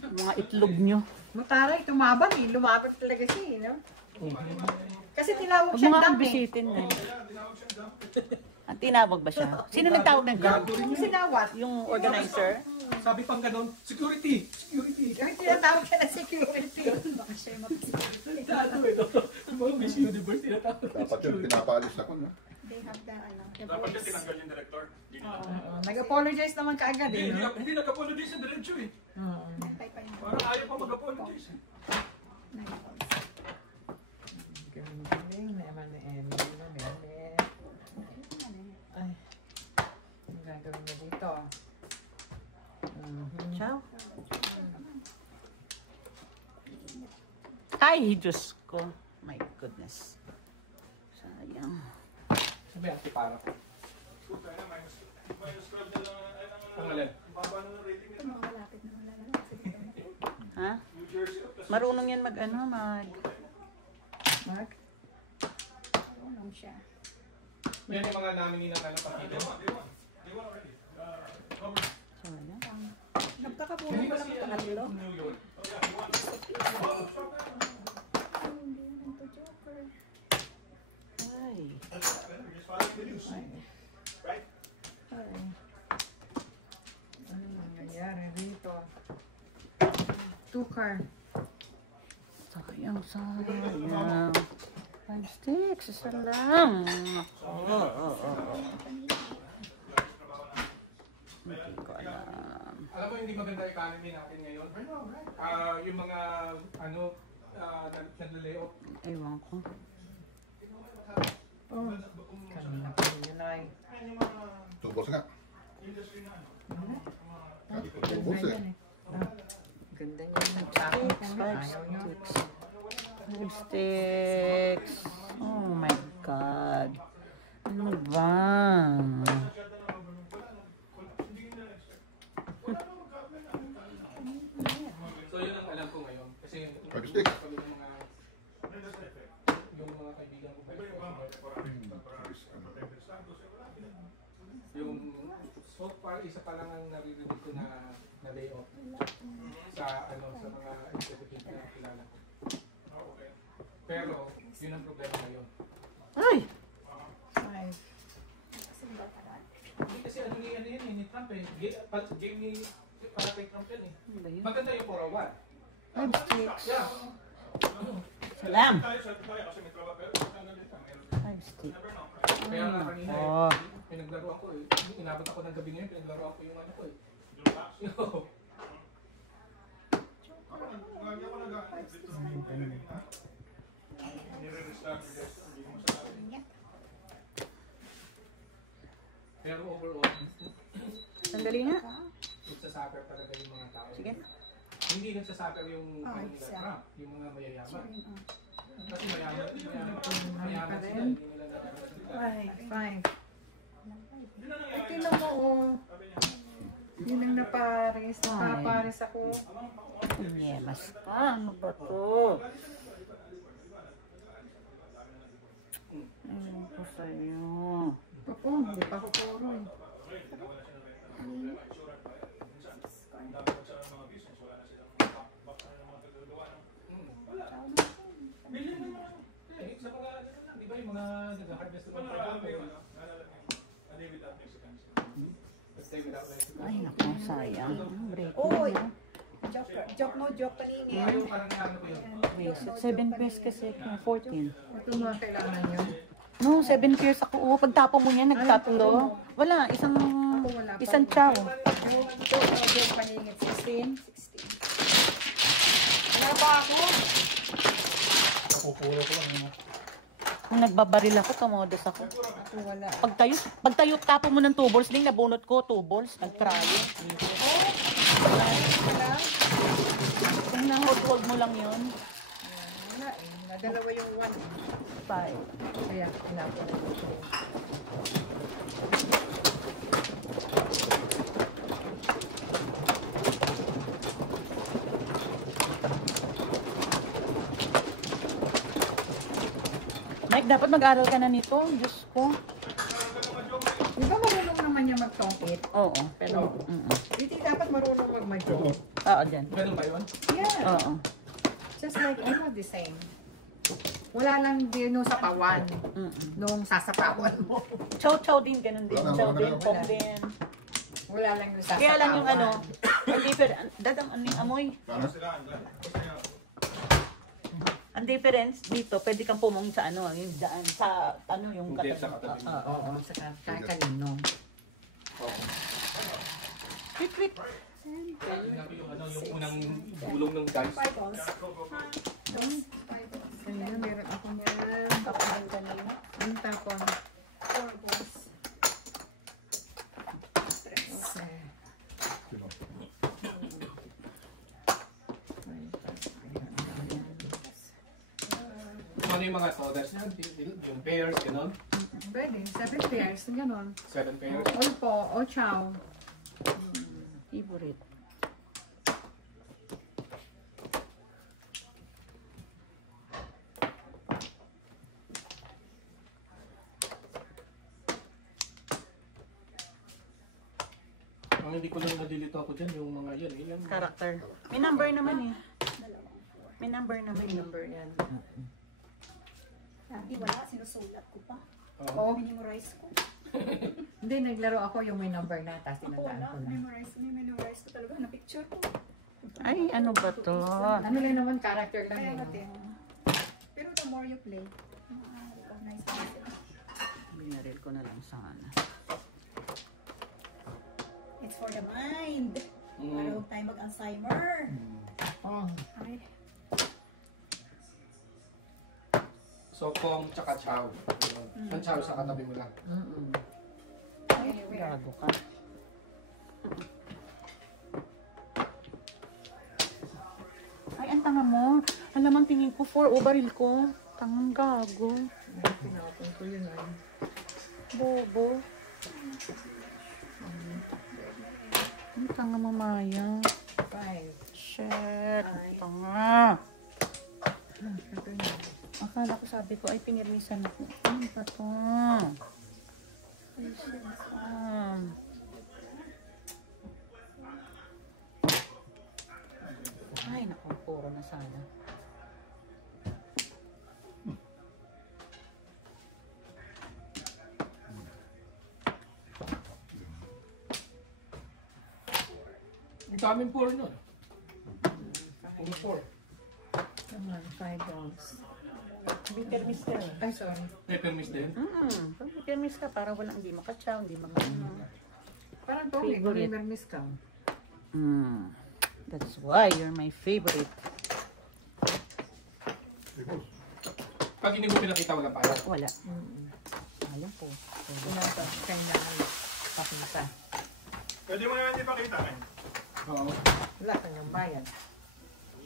Mga itlog nyo. Mataray, tumabang eh. Lumabot talaga siya eh, no? Kasi tinawag Huwag siyang mo nga dump akong eh. bisitin eh. Ang tinawag ba siya? Sino nagtawag ng dump? Yung sinawat. Yung organizer? Sabi pang ganun, security! Security! Yung tinatawag siya na security. Baka siya yung mapisitin. Ano ito? Mga Miss Universe tinatawag. Dapat yun, pinapaalis ako na. They have the, ano, the Dapat siya voice. tinanggal yung director. Nag-apologize naman kaagad eh, no? Hindi nag-apologize sa diretso eh. Nantay pa yung Parang ayaw pa mag-apologize eh. Galing naman ni Emily. Ay, ang gagawin mo dito? Ciao. Ay, Diyos ko. My goodness. Sayang. Sabi ang tipara ko. Puta na, minus 12 na lang. Ang alin? Baba na ng rating Ito nito. mga malapit na wala na. Kasi dito na. Ha? New Jersey up. Marunong yan mag Mark? Marunong siya. Yan yung mga namin ng ano partido. They won already. Robert. Nagkakapunan ko lang ito natlo. New York. Hindi naman to joker. Ay. Just following the news. Right? Ay. Ano nangyayari dito? 2 car. Sayang. 5 sticks. Isa lang. Hindi ko alam. Alam mo, hindi maganda economy natin ngayon. Yung mga, ano, nag-layoff. Ewan ko. Kanina pa yun ay. Tubos nga. Sabi ko tubos eh. Ganda niya yung chocolate. Ayaw niyo. 5 sticks. Oh my God. Ano ba? So yun ang alam ko ngayon. Kasi Five sticks. yung mga kaibigan ko. Yung so far isa pa lang ang naririnig ko na layoff sa ano sa mga executive na kilala ko. Pero yun ang problema ngayon. Ay! Ay. Hindi kasi ano yun ni Trump eh. Game ni para kay Trump yun eh. Ano ba yun? Maganda yung 401. 5 sticks. Yeah. Salam! Tayo sa tayo kasi may trabaho pero tanggal din tayo. 5 sticks. Never know. Kaya nga kanina Oh. pinagdaro ako eh. Inabot ako ng gabi ngayon, pinagdaro ako yung ano ko eh. Yo. Lagi ako nag-dito. Yeah. Pero overall, Sandali nga. nagsasuffer talaga yung mga tao. Sige. Hindi nagsasuffer yung Ay, mga isa. Trump, yung mga mayayaman. Sorry, Kasi mayaman sila. rin. Hindi nila nararamdaman. Five. At tinan mo, oh. Yun ang napares. Napapares ako. Yemas ka. Ano ba to? Ayun ko sa'yo. Ako, hindi pa ako puro eh. Sa mga, di ba yung mga nag-harvest ng mga Ay, naku, sayang. Break. Uy! Joke mo, joke paningin. Yung parang ano ko yun. 7 pairs kasi. 14. Ito mga kailangan nyo. No, 7 pairs ako. Oo, pagtapon mo niya, nagtatlo. Wala, isang Wala pa. isang chow. Joke paningit. 16. 16. Wala ba ako? Napupuro ko lang. Nung nagbabaril ako, tumodos ako. Ako wala. Pagtayo, tapon mo ng 2 balls, ding nabunot ko, 2 balls. Nag-cryo. Wala. Kung na-hold mo lang yun. Wala eh. Nadalawa yung 1. 5. Kaya, hinapon. Mike, dapat mag-aral ka na nito. Diyos ko. Di ba marunong naman niya mag-tongkit? Oo, pero... Hindi dapat marunong mag-major. Oo, dyan. Ganun ba yun? Yeah. Oo. Just like, I know the same. Wala lang din nung sapawan. Nung sasapawan mo. Chow-chow din, ganun din. Wala, Chow wala, din, wala. pong din. Wala lang yung sasapawan. Kaya lang yung ano, hindi pero, dadang ano yung amoy. Paano? Ang difference dito, pwede kang pumong sa ano, yung daan, sa ano, yung Hindi, sa katabi. Oo, sa kakanino. Quick, quick. Tingnan ko yung ano, yung unang gulong ng guys. 5 balls. Kanina meron ako niyan. Kapag kanina. Ang tapon. 4 balls. Okay. Ano yung mga sodas niya? Yung pairs, gano'n? Pwede. 7 pairs. Ganon. 7 pairs. Olpo o chow. Favorite. Ang hindi ko lang nadilito ako dyan, yung mga yan. Yung Character. May number naman eh. May number naman eh. Number yan. Sabi, wala. Sinusulat ko pa. Oo. Minimorize ko. Hindi, naglaro ako yung may number na. Tapos Ako tinataan wala. ko lang. Memorize ko talaga. Na picture ko. Ay, ano ba to? Ano lang naman, character lang Kaya yun. natin. Pero the more you play, recognize mo sila. Binaril ko na lang sana. It's for the mind. Para huwag tayo mag-Alzheimer. Oh. Ay, So, Kong tsaka Chow. Ang Chow sa katabi mo lang. Gago ka. Ay, ang tanga mo. Alam ang tingin ko, 4 o baril ko. Tangang gago. Pinapon ko yun ay. Bobo. Ang tanga mamaya. 5. Shit. Ang tanga. Ito yun. Akala ko sabi ko, ay pinirmisan ako. Ano ba to? Ay, naku, puro na sana. Ang daming 4 nun. Puro 4. Come on, 5 balls. Pinirmis ka. Ay, sorry. Pepper miss din. Pinirmis ka para walang hindi makachaw, hindi ano. Parang Tommy, Favorite. kung miss ka. That's why you're my favorite. Pag hindi mo pinakita, walang pala. Wala. Ayun po. Pinasa, kailangan pakita. Pwede mo naman ipakita eh. Oo. Wala kang yung bayan.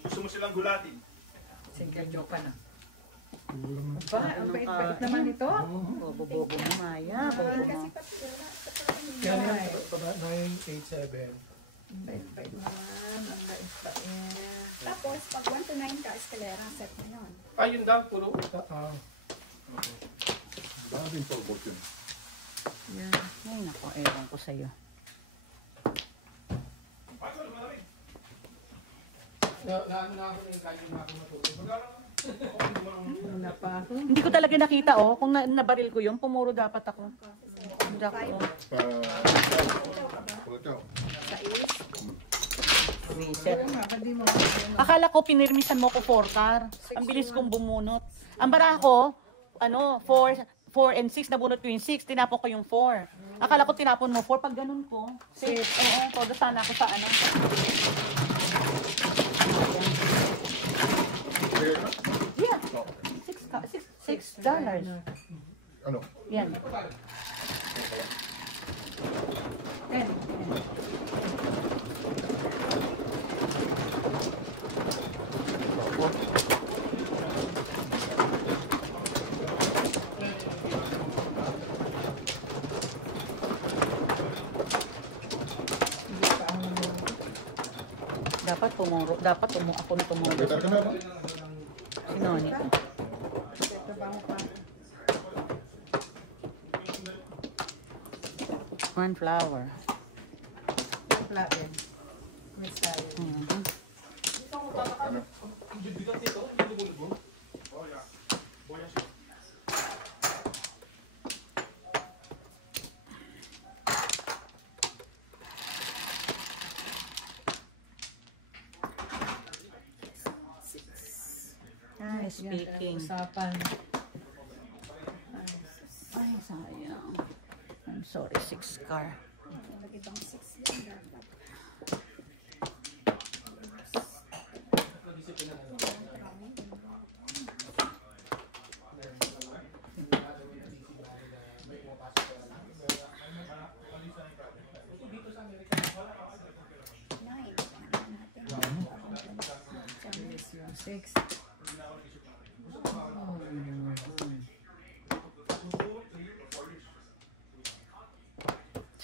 Gusto mo silang gulatin. Sige, joke ka na. Ba, ang bait-bait naman ito. Bobo mo, Maya. Bobo mo. Kasi pati wala. Kaya na yan, baba 987. Bait-bait naman. Ang bait-bait. Tapos, pag 1 to 9 ka, eskalera, set na yun. Ah, yun daw, puro. Daming pag-book yun. Yan. Ay, nako, ewan ko sa'yo. Naano na ako yung kanya na ako matulog. Wala pa ako. Hindi ko talaga nakita, oh. Kung nabaril ko yun, pumuro dapat ako. Hindi ako, oh. Pagkakaw. Reset. Baka di mo. Akala ko pinirmisan mo ko 4-car. Ang bilis kong bumunot. Ang bara ko, 4 and 6, nabunot ko yung 6, tinapon ko yung 4. Akala ko tinapon mo 4, pag ganun ko. 6, oo, todo sana ako sa ano. Yeah, $6. Ano? Yan. 10. Dapat ako na tumuro. Better ka na ba? Sinoni ko. Trabaho pa. 1 flower. Flat din. May style. Ano? Ay, speaking. Usapan. Ay, sayang. I'm sorry, 6-car. Lagi bang 6 din dapat. Six.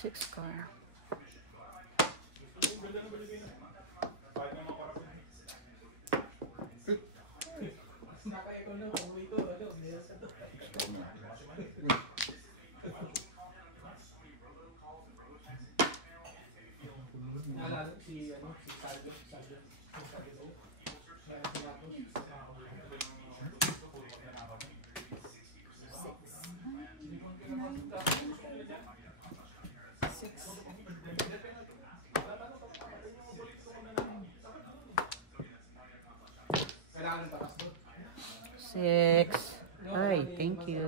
6-car. Naalala si Saldo. Kailangan ng patas doon. 6. Ay, thank you.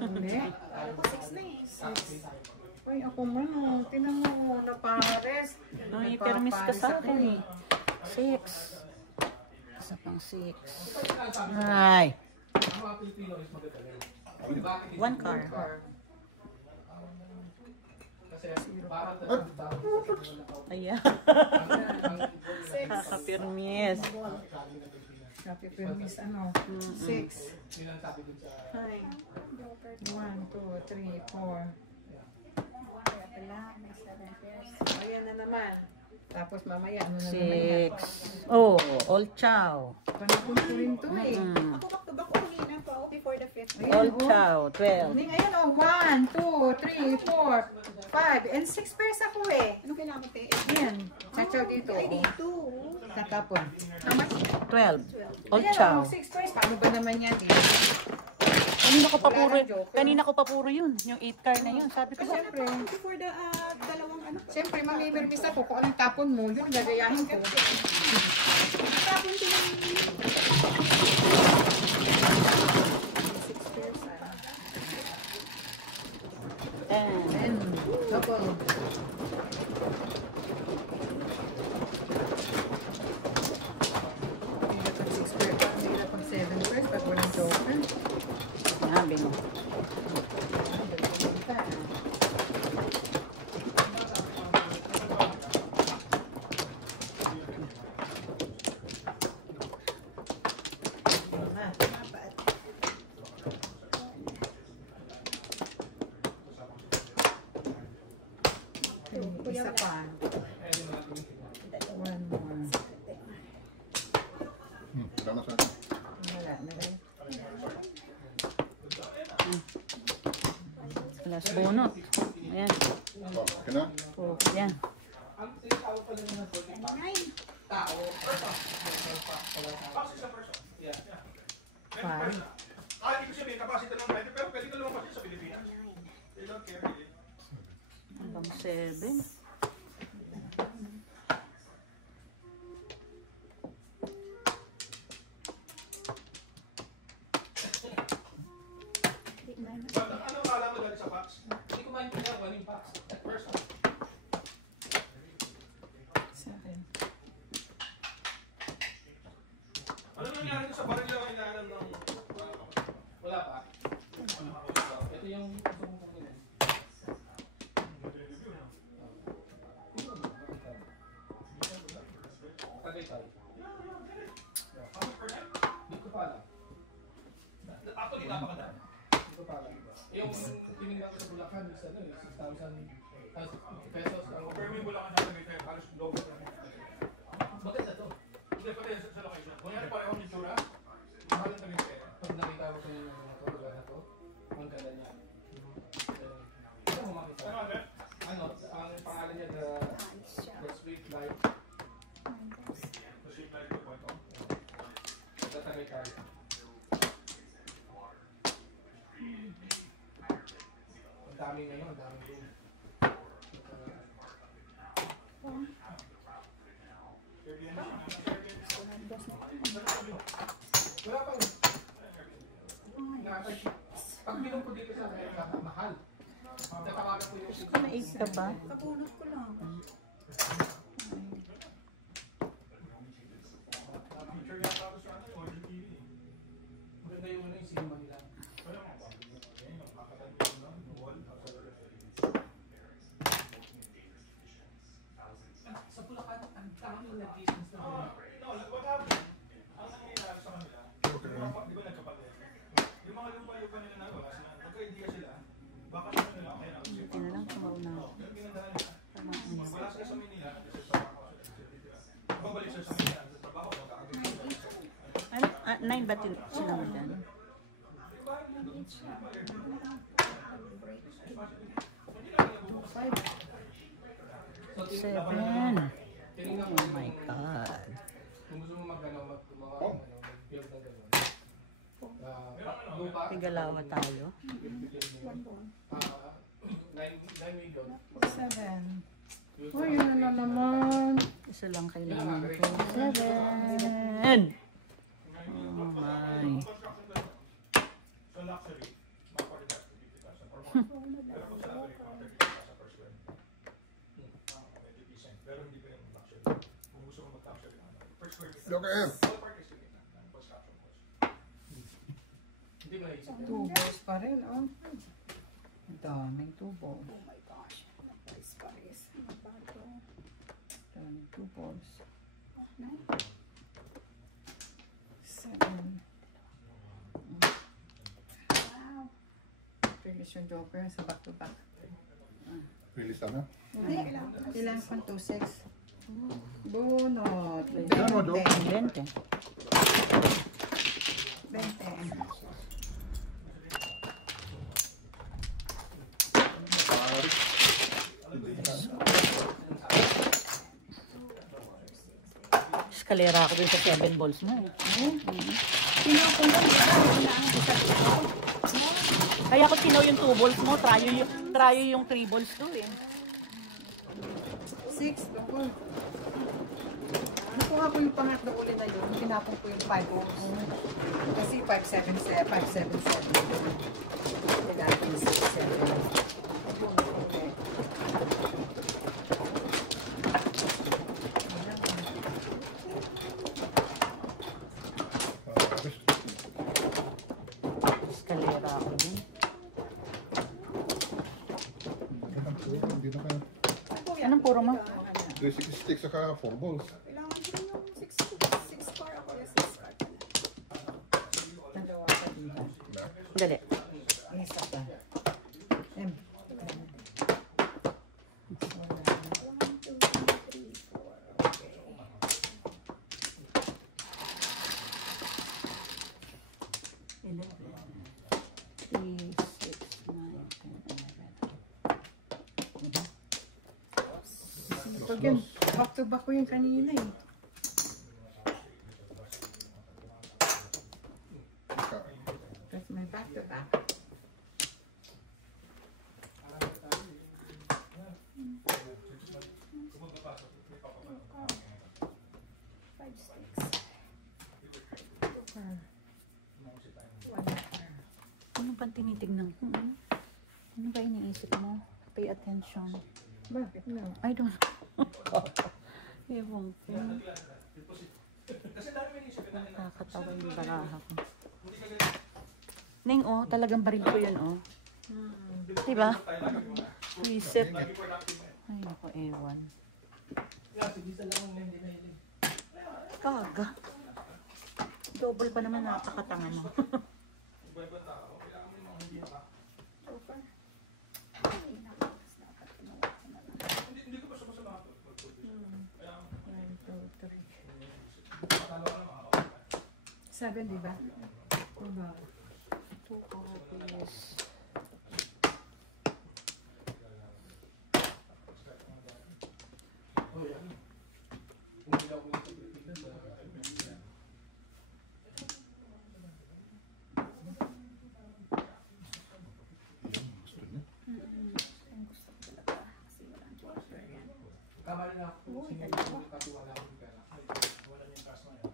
Hindi. Ako 6 na eh. Uy, ako mo. Tinan mo. Napares. Ay, permis ka sa akin eh. 6. Isa pang 6. Ay. 1 car. Ayan. Kakapermis. Happy permis. Ano? 6. Ay. 1, 2, 3, 4. Kaya pala, may 7 pairs. Ayan na naman. Tapos mamaya, ano na naman yan? 6. Oh, all chow. Panapon ko rin to eh. Ako back to back uli na pa before the 5th. All chow, 12. Hindi ngayon, 1, 2, 3, 4, 5, and 6 pairs ako eh. Anong kailangan mo, te? Yan. Chachaw dito. Ay, Oh. dito. Tatapon. How much? 12. All Ayan, chow. 6 pairs. Paano ba naman yan eh? Kanina ko pa puro yun. Yung 8 car na yun. Sabi ko, Siyempre, For the dalawang ano. siyempre mamimirbis ako kung anong tapon mo, yun gagayahin ko. Tapon din yung 10. Double. Mahirap pag 6 pair pa, mahirap pag 7 pairs pag walang joker. sabi mo. Isa pa. One more. Wala na sa akin. Wala na rin. Plus bunot. Ayan. Oh, okay na? Oh, ayan. Ang tinatawag pala naman po, tao, box is a person. Yeah. Five. Ibig sabihin, capacity ng 90, pero pwede ka lumabas din sa Pilipinas. They don't care really. Hanggang 7. But ano akala mo dahil sa box? Hindi ko maintindihan kung ano yung box. Person. Seven. Ano nangyari doon sa baril na kailangan ng... Wala pa. Ito yung gusto kong kukunin. Tagaytay. Hindi ko pa alam. Actually, napakadami. Hindi ko pa alam. Yung tinignan ko sa Bulacan is ano, 6,000 pesos. Pero may Bulacan sa Tagaytay, halos logo na. Maganda to. Hindi pa rin sa location. Kunyari pareho ng itsura, Mahal ang Tagaytay. Pag nakita ko sa inyo yung mga tulad na to, ang ganda niya. Ano mo makita? ano agad? Ano, ang pangalan niya, the Street Light. Kasi like 2.0. Sa Tagaytay. Ang dami ngayon, ang dami din. Wala pang... Pag bilang ko dito sa Amerika, mahal. Tatawagan ko yung... Gusto na 8 ka ba? Kabunot ko lang. Picture yata ako sa ano, yung Origin TV. Maganda yung ano yung cinema nila. Ano mga bagay na bagay, yung kakatanda yun, no? Yung wall, outside of the Sa Bulacan, ang dami na distance na. no, what happened? Ang nangyayari sa kanila, di ba nagkapatid? Yung mga lupa-lupa nila na wala sila, nagka-idea sila, baka sila nila, kaya na. Hindi na lang, kumauna. Yung ginagawa nila, Tama. wala sila sa Manila, kasi sa trabaho sila. Babalik sila sa Manila, sa trabaho, magkakagay. Ano? 9 ba sila mo dyan? So, 7. tinignan ko Oh yung... my God. Kung gusto mo mag-build ng gano'n. Lupa. Tigalawa tayo. 9 million. Seven. Oh, yun na naman. Isa lang kailangan ko. 7. Oh my. So luxury, mapapalit 50,000 or more. Pero kung sa luxury, 30,000 per square. 20%. Pero hindi pa yung luxury. Kung gusto mo mag-luxury, per square meter. Look at him. Ballpark estimate na, ng construction cost. Hindi mo naisip yan. Tubos pa rin, oh. Ang daming tubo. Oh my gosh. Paris. Mabato. Daming tubos. Nine. Seven. Wow. Release yung joker sa back-to-back. Release na. Kailangan pang 2-6. Bunot. Yan mo, Dok. 20. 20. Eskalera ako dun sa 7 balls mo. Pinupunta mo. Kailangan ko sa Kaya ko tinaw yung 2 balls mo, try yung 3 balls to eh. 6, ako. Nakuha ko yung pangatlo ulit na yun. Tinapon ko yung 5 balls. Kasi 577. Kailangan yung 6, 7. Eskalera ako din. Hindi na kaya. Anong puro mo? 366 saka 4 balls. Kailangan ko yung 6 score ako yung 6 score. Nagawa ka dito. Dali. Isa pa. M. 1, 2, 3, 4. Okay. 11, 3, 6, 9, 10, 11. Pag yun, back to back ko yung kanina eh. That's my back to back. Five, six. Ano ba tinitignan ko? Ano ba iniisip mo? Pay attention. Bakit no? I don't know. Ewan ko. Nakakatawa yung baraha ko. Ning, oh, talagang baril ko yun, oh. Diba? Reset. Ay, naku, ewan. Kaga. Double pa naman napakatanga mo. Seven, di ba? Diba? 2 copies. Tama rin ako. Katiwala ko yung pera. Wala niyang cash na yun.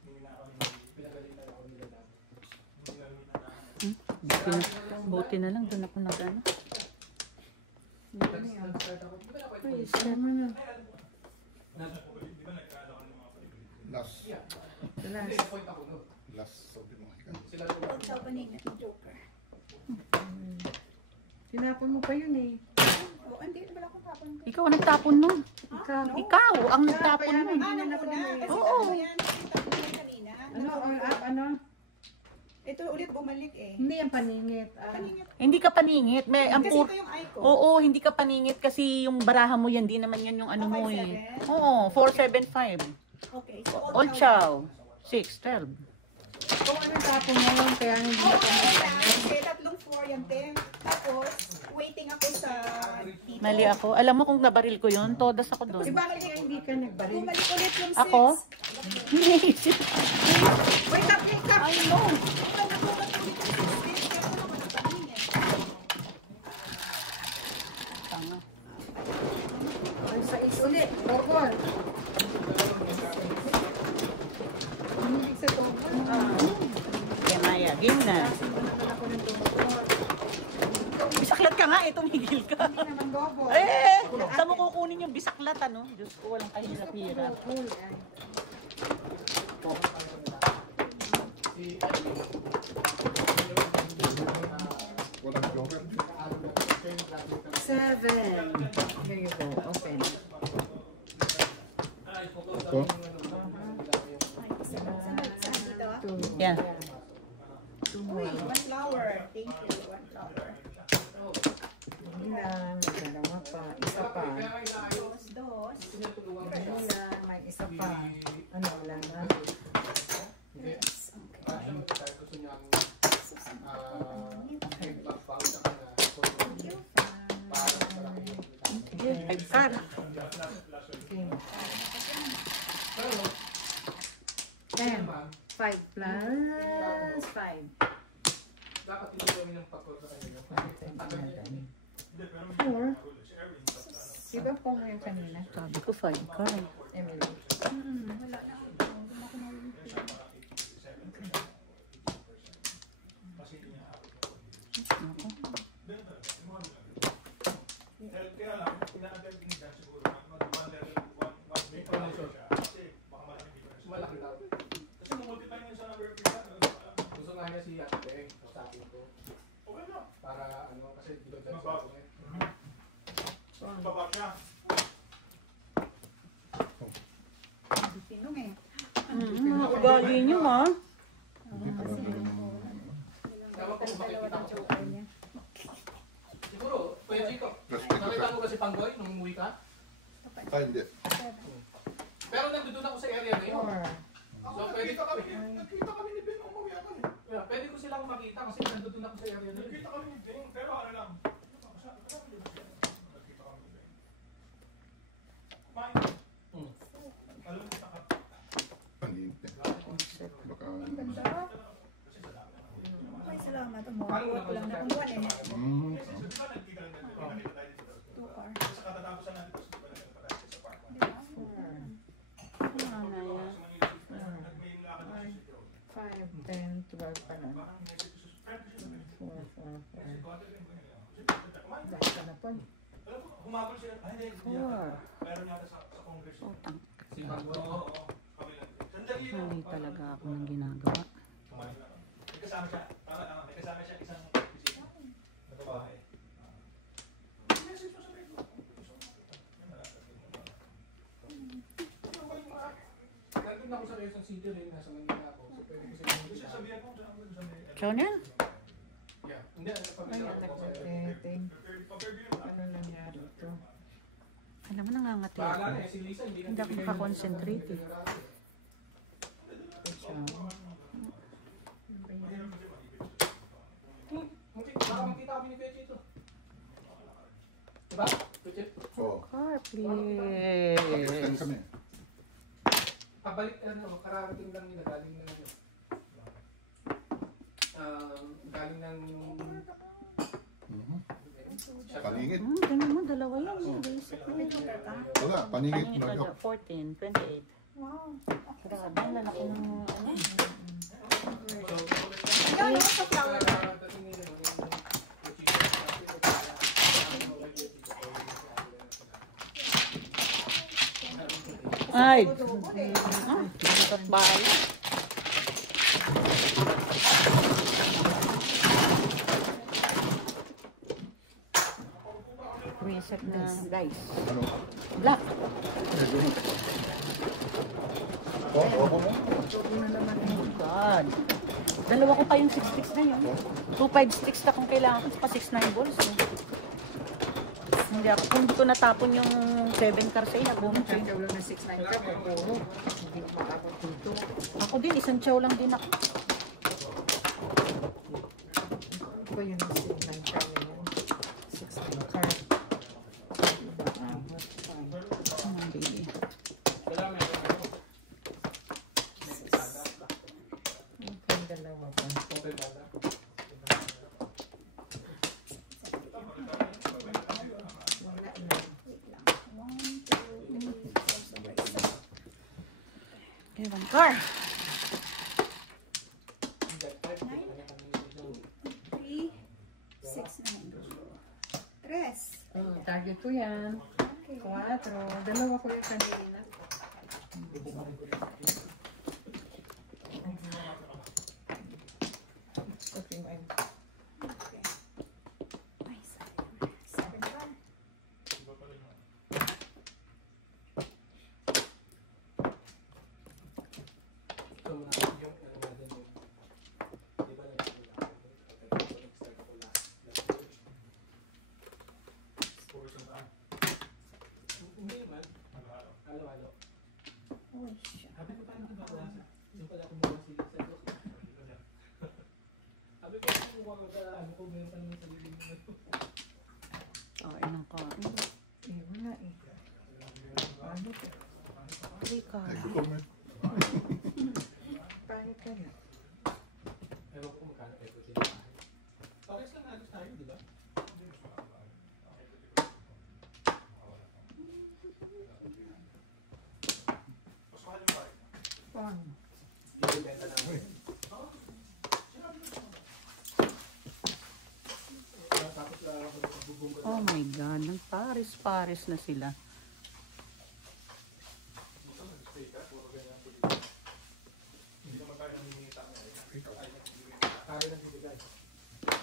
Hindi na kami Pinagalitan ako nila dati. Buti na lang, doon ako nag-ano. Nag-start ako. Ay, sama na. Last. Last. Point ako doon. Last. Sabi mo. Sila Huwag sa opening ng Joker. Tinapon mo pa yun eh. Oh, hindi, wala akong tapon ko. Ikaw ang nagtapon nun. Ikaw. Ikaw ang nagtapon Kaya nun. hindi na Ano po muna? eh. Kasi Oo. ano yan? Tapon ko kanina. Ano, all up, ano? Ito ulit bumalik eh. Hindi yan paningit. Kaningit. Hindi ka paningit. May, ang Kasi pur- ito yung icon. Oo, hindi ka paningit kasi yung baraha mo yan, di naman yan yung ano mo eh. 5-7? Oo, 475. Okay. So, Old chow. 612. Kung anong tapon mo yun, kaya hindi Oo, na po kaya kasi tatlong 4 yan, 10. Tapos, waiting ako sa dito. Mali ako. Alam mo kung nabaril ko yun, todas ako Si doon. bakit kaya hindi ka nagbaril? Bumalik ulit yung 6. Ako? Iniisip. Wait up, wait up. I know. Ito, nagulat ulit yung 6. Kaya ako naman ang paningin. Tanga. Ay, sa is ulit. Bokol. Hindi sa tungkol. Kaya Maya, game na. Naman ako ng tungkol. Bisaklat ka nga eh, tumigil ka. Hindi naman bokol. Eh, saan mo kukunin yung bisaklat ano? Diyos ko, walang kahirap-hirap. Bokol. Ay. Walang joker. 7. Here you go. Open. So, Saan dito? 2. Yeah. Uy, 1 flower. Thank you, 1 flower. Ilan. Dalawa pa. Isa pa. Dos. Ilan. May isa pa. Ano, wala na? Yes, okay. gusto niya ang backbound sa kanya. Thank you. Ay, sar. Okay. 10. 5 plus 5. Dapat hindi kami ng pagkor sa kanila. Hindi, pero may Four. nagulo. Si Erwin, Diba po mo yung kanina? Sabi ko 5 car. Emily. Wala na. Hindi ako nalilito. kasi hindi niya habit. Ako. Ganun talaga. Simulan mo lang. Kaya lang, ina-attend din dyan siguro. Mag-one level, one week pa lang siya. Kasi baka malaki difference. Malaki daw. Kasi nung-multiply mo yun sa number of people, Gusto nga niya si Ate Beng. Sabi ko. okay na. Para ano, kasi di ba dyan Mababa. sa akin. Babak siya. Sinong eh. Ugali nyo ha. Hindi pala ganun ang Tama ko kung Dalawa makikita ng ko. choker niya. Siguro, Kuya Chico. respeto Nakita sa... mo ba si Panggoy nung umuwi ka? Ah, hindi. Pero nandun ako sa area na yun. Four. So, pwede ka kami. Nagkita kami ni Ben nung umuwi ako. Yeah, pwede ko silang makita kasi nandun ako sa area na yun. Nagkita kami ni Ben, pero ano lang. Nagkita kami ni Ben. Kumain. Alam mo, Paningit eh. Baka... Ang ganda. Ay, salamat. Paano mo Umuha ko lang na kung buwan eh. Mm, di ba nagkita lang natin, nakita tayo dito. 2 car. Sa katatapusan natin, tapos di ba nagkita tayo sa park. Di ba? May lakad na sa sityo. 5, 10, 12 pa lang. 4, 4, 4. Dahil ka na po. Alam mo, humabol siya. Ay, hindi. Meron yata sa Congress. Utang. Si Panggoy. Oo. Kami lang. Sandali lang. Mali talaga ako ng ginagawa. Kumain lang. May kasama siya. Tama. May kasama siya isang bisita. Na babae. Message mo sa Facebook. Nandun ako sa Quezon City rin, nasa Manila ako. So, pwede ko silang Gusto sabihan ko sa Ikaw na? Yeah. Hindi, Ay, napag-isa anak ako na sa dating. Ano nangyari ito? Alam mo, nangangati Bahala ako. na eh, si Lisa, hindi Hindi ako makakonsentrate eh. Good job. Baka makita kami ni Kuya Chito. Diba? Kuya Chito? Oo. Car, Pakistan please. kami. Pabalik, kararating lang nila, galing na ano. Galing ng... Mhm. Paningit. Ganun mo, dalawa yan. Basic. May choker ka? Wala, paningit. Ano ito? 14, 28. Wow. Grabe, ang lalaki ng ano. Yan, ako sa flower. Ay! Dapat bahay. Reset na dice. Ano? Black. Oo, mo. Oh God. Dalawa ko pa yung 6 sticks na yun. 2-5 sticks na kung kailangan ko pa 6-9 balls. Eh. Hindi ako, kung hindi ko natapon yung 7 cards ay nabunod ko. Ikaw lang na 6-9 ka, puro. Hindi ko makabot dito. Ako din, isang chow lang din ako. Ito ba yung 6-9 ka yun? 6-9 ka. Ano, baby? Yung dalawa pa. Wala na. Okay, one car. 3, 6, 9. 3. Oh, target ko yan. Okay. 4. Dalawa ko yung kanina. Okay, ma'am. Okay. Ay, sayang. 7 car. Ito muna yung ano natin yung... Di ba nag-start ako last year? Hindi man. Halo-halo. Oh, shit. Sabi ko paano ba nasa? Yung pala kumuha si Lisa. Sabi ko kumuha ko sa ano ko meron pa naman sa lilim mo. Okay, ng car. Eh, wala eh. Ano ka? 3 car. Ay, gutom eh. Pangit ka na. Ewan ko magkano kayo sa bahay. tayo, di ba? Mas mahal yung pare. Pang. Ibibenta namin. Tapos bubunggo. Oh my God, nagpares-pares na sila. Dito nag-stay ka, puro ganyan po dito. Hindi naman tayo namimingit ang Tayo nang bibigay.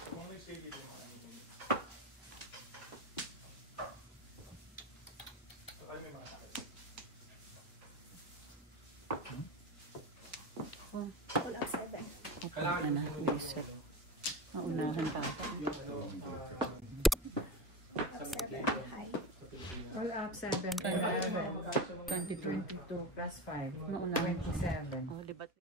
kung ano yung stay dito yung mga namimingit. So tayo may mga nakit. Full up 7. Pupunta na, reset. Maunahan pa ako. Yung ano, Up 7. High. sa Pilipinas. All up 7, 11, 20, 22 plus 5, Maunahan. 27. Oh, di ba?